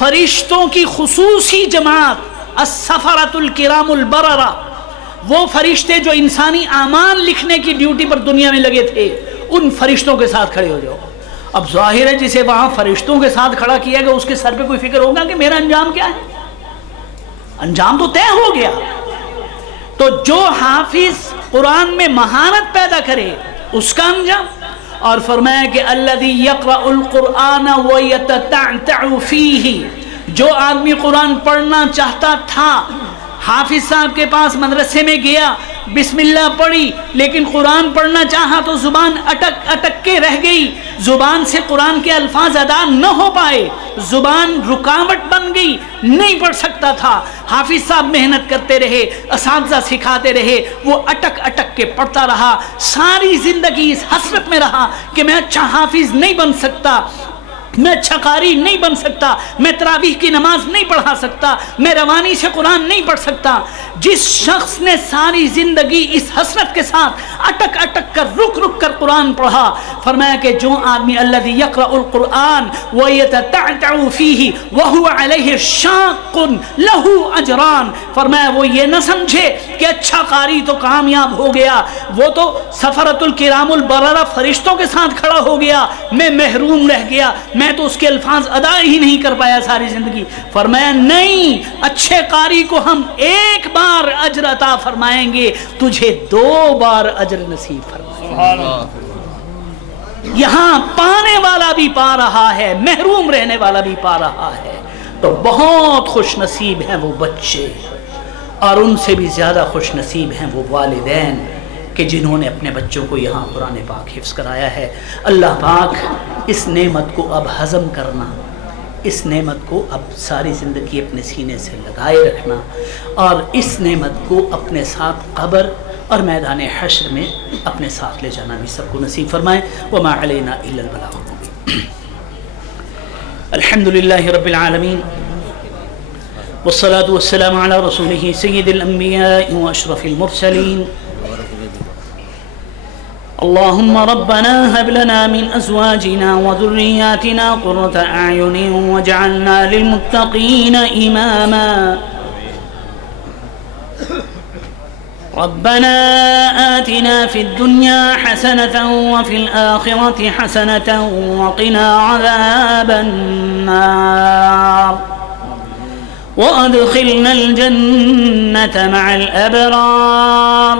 فرشتوں کی خصوصی جماعت السفرۃ الکرام البررہ، وہ فرشتے جو انسانی اعمال لکھنے کی ڈیوٹی پر دنیا میں لگے تھے، ان فرشتوں کے ساتھ کھڑے ہو جاؤ۔ اب ظاہر ہے جسے وہاں فرشتوں کے ساتھ کھڑا کیا گیا اس کے سر پہ کوئی فکر ہوگا کہ میرا انجام کیا ہے؟ انجام تو طے ہو گیا۔ تو جو حافظ قرآن میں مہارت پیدا کرے اس کا انجام، اور فرمایا کہ الذی یقرأ القرآن ویتتعتع فیہ، جو آدمی قرآن پڑھنا چاہتا تھا، حافظ صاحب کے پاس مدرسے میں گیا، بسم اللہ پڑھی، لیکن قرآن پڑھنا چاہا تو زبان اٹک اٹک کے رہ گئی، زبان سے قرآن کے الفاظ ادا نہ ہو پائے، زبان رکاوٹ بن گئی، نہیں پڑھ سکتا تھا۔ حافظ صاحب محنت کرتے رہے، اساتذہ سکھاتے رہے، وہ اٹک اٹک کے پڑھتا رہا، ساری زندگی اس حسرت میں رہا کہ میں اچھا حافظ نہیں بن سکتا، میں اچھا قاری نہیں بن سکتا، میں تراویح کی نماز نہیں پڑھا سکتا، میں روانی سے قرآن نہیں پڑھ سکتا۔ جس شخص نے ساری زندگی اس حسرت کے ساتھ اٹک اٹک کر رک رک کر قرآن پڑھا، فرمایا کہ جو آدمی الذی یقرأ القرآن ویتتعتع فیہ وہو علیہ شاق لہ اجران، فرمایا وہ یہ نہ سمجھے کہ اچھا قاری تو کامیاب ہو گیا، وہ تو سفرۃ الکرام البررہ فرشتوں کے ساتھ کھڑا ہو گیا، میں محروم رہ گیا، میں تو اس کے الفاظ ادا ہی نہیں کر پایا ساری زندگی۔ فرمایا نہیں، اچھے قاری کو ہم ایک بار اجر عطا فرمائیں گے، تجھے 2 بار اجر نصیب فرمائیں گے۔ یہاں پانے والا بھی پا رہا ہے، محروم رہنے والا بھی پا رہا ہے۔ تو بہت خوش نصیب ہیں وہ بچے، اور ان سے بھی زیادہ خوش نصیب ہیں وہ والدین کہ جنہوں نے اپنے بچوں کو یہاں قرآن پاک حفظ کرایا ہے۔ اللہ پاک اس نعمت کو اب ہضم کرنا، اس نعمت کو اب ساری زندگی اپنے سینے سے لگائے رکھنا، اور اس نعمت کو اپنے ساتھ قبر اور میدان حشر میں اپنے ساتھ لے جانا بھی سب کو نصیب فرمائے۔ وما علینا الا البلاغ المبین۔ الحمدللہ رب العالمین، والصلاة والسلام علی رسولہ سید الانبیاء واشرف المرسلین۔ اللهم ربنا هب لنا من أزواجنا وذرياتنا قرة أعين واجعلنا للمتقين إماما ربنا آتنا في الدنيا حسنة وفي الآخرة حسنة وقنا عذاب النار وأدخلنا الجنة مع الأبرار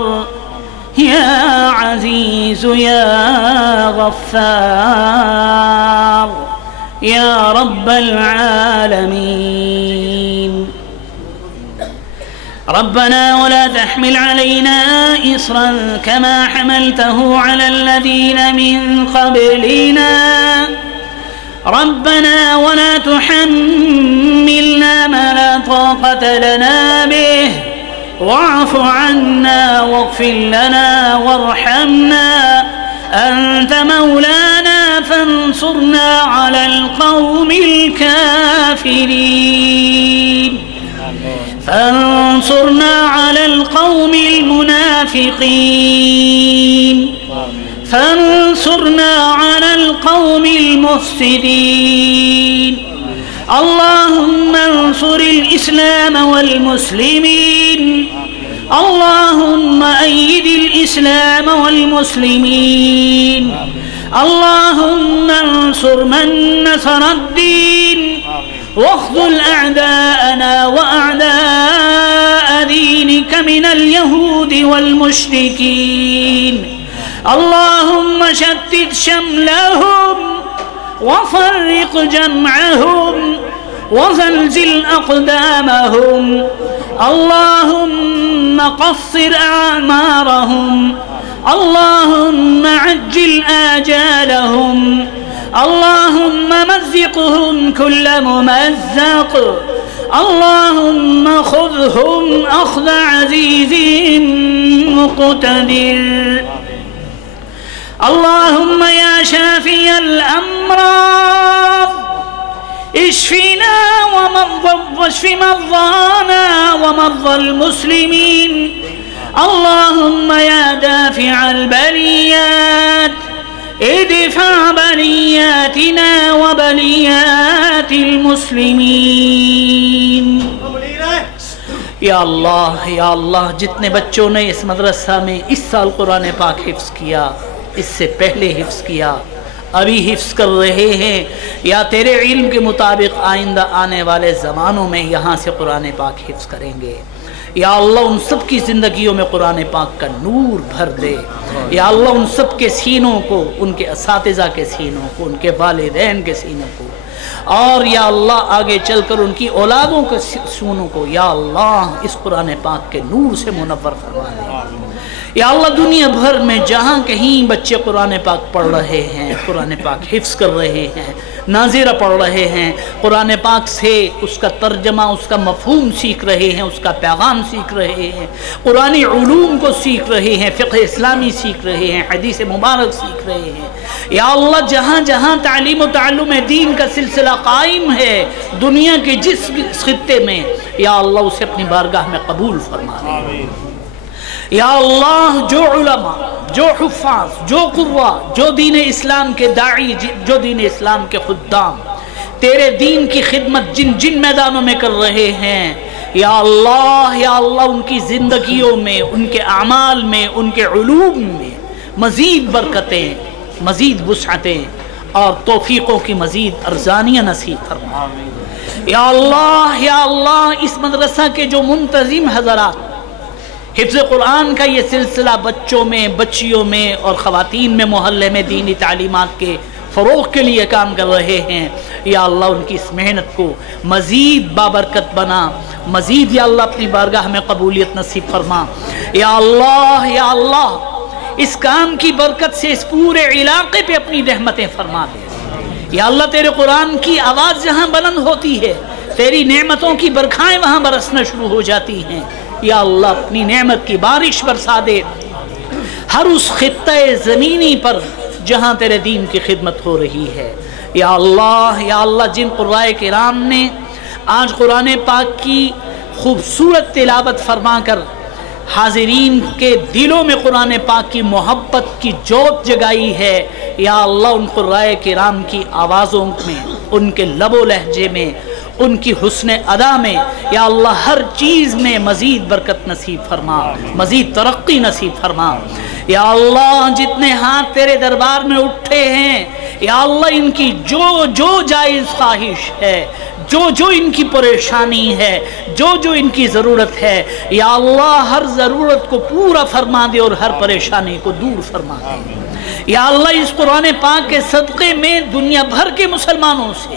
يا عزيز يا غفار يا رب العالمين ربنا ولا تحمل علينا إصرا كما حملته على الذين من قبلنا ربنا ولا تحملنا ما لا طاقة لنا به واعف عنا واغفر لنا وارحمنا أنت مولانا فانصرنا على القوم الكافرين فانصرنا على القوم المنافقين فانصرنا على القوم المفسدين اللهم انصر الإسلام والمسلمين اللهم أيد الإسلام والمسلمين اللهم انصر من نصر الدين واخذل أعداءنا وأعداء دينك من اليهود والمشركين اللهم شتت شملهم وفرق جمعهم وزلزل أقدامهم اللهم قصر أعمارهم اللهم عجل آجالهم اللهم مزقهم كل ممزق اللهم خذهم أخذ عزيز مقتدر اللهم يا شافي الأمراض اشفنا واشف مرضانا ومرضى المسلمين اللهم يا دافع البليات ادفع بلياتنا وبليات المسلمين. یا اللہ جتنے بچوں نے اس مدرسہ میں اس سال قرآن پاک حفظ کیا، اس سے پہلے حفظ کیا، ابھی حفظ کر رہے ہیں، یا تیرے علم کے مطابق آئندہ آنے والے زمانوں میں یہاں سے قرآن پاک حفظ کریں گے، یا اللہ ان سب کی زندگیوں میں قرآن پاک کا نور بھر دے. یا اللہ ان سب کے سینوں کو، ان کے اساتذہ کے سینوں کو، ان کے والدین کے سینوں کو، اور یا اللہ آگے چل کر ان کی اولادوں کے سینوں کو یا اللہ اس قرآن پاک کے نور سے منور فرما دے. یا اللہ دنیا بھر میں جہاں کہیں بچے قرآن پاک پڑھ رہے ہیں، قرآن پاک حفظ کر رہے ہیں، ناظرہ پڑھ رہے ہیں، قرآن پاک سے اس کا ترجمہ، اس کا مفہوم سیکھ رہے ہیں، اس کا پیغام سیکھ رہے ہیں، قرآنی علوم کو سیکھ رہے ہیں، فقہ اسلامی سیکھ رہے ہیں، حدیث مبارک سیکھ رہے ہیں. یا اللہ جہاں جہاں تعلیم و تعلم دین کا سلسلہ قائم ہے دنیا کے جس خطے میں، یا اللہ اسے اپنی بارگاہ میں قبول فرما دے. یا اللہ جو علماء، جو حفاظ، جو قراء، جو دین اسلام کے داعی، جو دین اسلام کے خدام تیرے دین کی خدمت جن جن میدانوں میں کر رہے ہیں، یا اللہ ان کی زندگیوں میں، ان کے اعمال میں، ان کے علوم میں مزید برکتیں، مزید وسعتیں اور توفیقوں کی مزید ارزانیاں نصیب فرما. یا اللہ اس مدرسہ کے جو منتظم حضرات حفظ قرآن کا یہ سلسلہ بچوں میں، بچیوں میں اور خواتین میں محلے میں دینی تعلیمات کے فروغ کے لیے کام کر رہے ہیں، یا اللہ ان کی اس محنت کو مزید بابرکت بنا، مزید یا اللہ اپنی بارگاہ میں قبولیت نصیب فرما. یا اللہ اس کام کی برکت سے اس پورے علاقے پہ اپنی رحمتیں فرما دے. یا اللہ تیرے قرآن کی آواز جہاں بلند ہوتی ہے تیری نعمتوں کی برکھائیں وہاں برسنا شروع ہو جاتی ہیں. یا اللہ اپنی نعمت کی بارش برسا دے ہر اس خطہ زمینی پر جہاں تیرے دین کی خدمت ہو رہی ہے. یا اللہ جن قراء کرام نے آج قرآن پاک کی خوبصورت تلاوت فرما کر حاضرین کے دلوں میں قرآن پاک کی محبت کی جوت جگائی ہے، یا اللہ ان قراء کرام کی آوازوں میں، ان کے لب و لہجے میں، ان کی حسن ادا میں، یا اللہ ہر چیز میں مزید برکت نصیب فرما، مزید ترقی نصیب فرما. یا اللہ جتنے ہاتھ تیرے دربار میں اٹھے ہیں، یا اللہ ان کی جو جائز خواہش ہے، جو ان کی پریشانی ہے، جو ان کی ضرورت ہے، یا اللہ ہر ضرورت کو پورا فرما دے اور ہر پریشانی کو دور فرما دے. یا اللہ اس قرآن پاک کے صدقے میں دنیا بھر کے مسلمانوں سے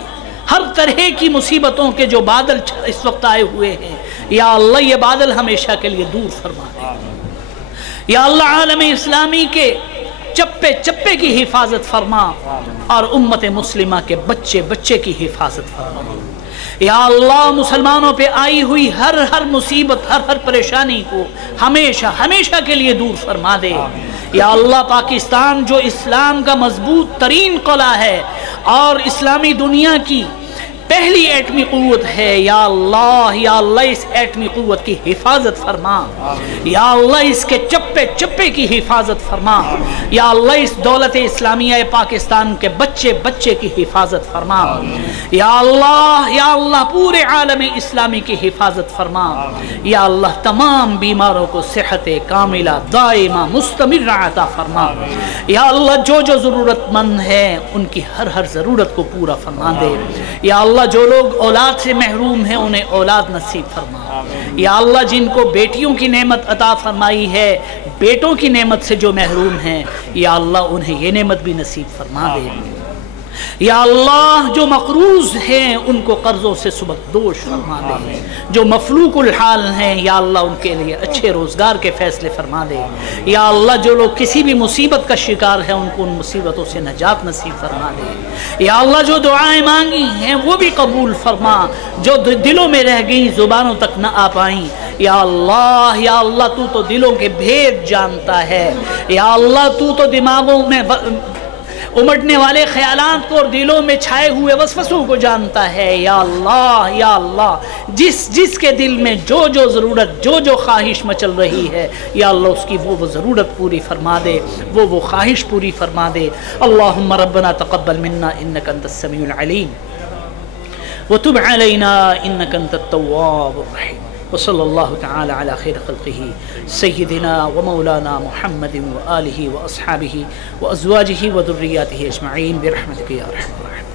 ہر طرح کی مصیبتوں کے جو بادل اس وقت آئے ہوئے ہیں، یا اللہ یہ بادل ہمیشہ کے لیے دور فرما دے. یا اللہ عالم اسلامی کے چپے چپے کی حفاظت فرما اور امت مسلمہ کے بچے بچے کی حفاظت فرما. یا اللہ مسلمانوں پہ آئی ہوئی ہر مصیبت، ہر پریشانی کو ہمیشہ کے لیے دور فرما دے. یا اللہ پاکستان جو اسلام کا مضبوط ترین قلعہ ہے اور اسلامی دنیا کی پہلی ایٹمی قوت ہے، یا اللہ اس ایٹمی قوت کی حفاظت فرما. یا اللہ اس کے چپے کی حفاظت فرما. یا اللہ اس دولت اسلامیہ پاکستان کے بچے کی حفاظت فرما. یا اللہ پورے عالم اسلامی کی حفاظت فرما. یا اللہ تمام بیماروں کو صحت کاملہ دائمہ مستمر عطا فرما. یا اللہ جو ضرورت مند ہے ان کی ہر ضرورت کو پورا فرما دے. یا اللہ جو لوگ اولاد سے محروم ہیں انہیں اولاد نصیب فرما. یا اللہ جن کو بیٹیوں کی نعمت عطا فرمائی ہے، بیٹوں کی نعمت سے جو محروم ہیں، یا اللہ انہیں یہ نعمت بھی نصیب فرما دے. یا اللہ جو مقروض ہیں ان کو قرضوں سے سبکدوش فرما دے، جو مفلوک الحال ہیں یا اللہ ان کے لیے اچھے روزگار کے فیصلے فرما دے۔ یا اللہ جو لوگ کسی بھی مصیبت کا شکار ہیں ان کو ان مصیبتوں سے نجات نصیب فرما دے۔ یا اللہ جو دعائیں مانگی ہیں وہ بھی قبول فرما، جو دلوں میں رہ گئی زبانوں تک نہ آ پائیں، یا اللہ تو تو دلوں کے بھید جانتا ہے، یا اللہ تو تو دماغوں میں امٹنے والے خیالات کو اور دلوں میں چھائے ہوئے وسوسوں کو جانتا ہے۔ یا اللہ جس کے دل میں جو ضرورت جو خواہش مچل رہی ہے، یا اللہ اس کی وہ ضرورت پوری فرما دے، وہ خواہش پوری فرما دے۔ اللہم ربنا تقبل منا انک انت السمیع العلیم وتب علینا انک انت التواب الرحیم، وصلی اللہ تعالی علی خیر خلقہ سیدنا ومولانا محمد وآلہ واصحابہ وازواجہ وذریاتہ اجمعین برحمتک یا ارحم الراحمین۔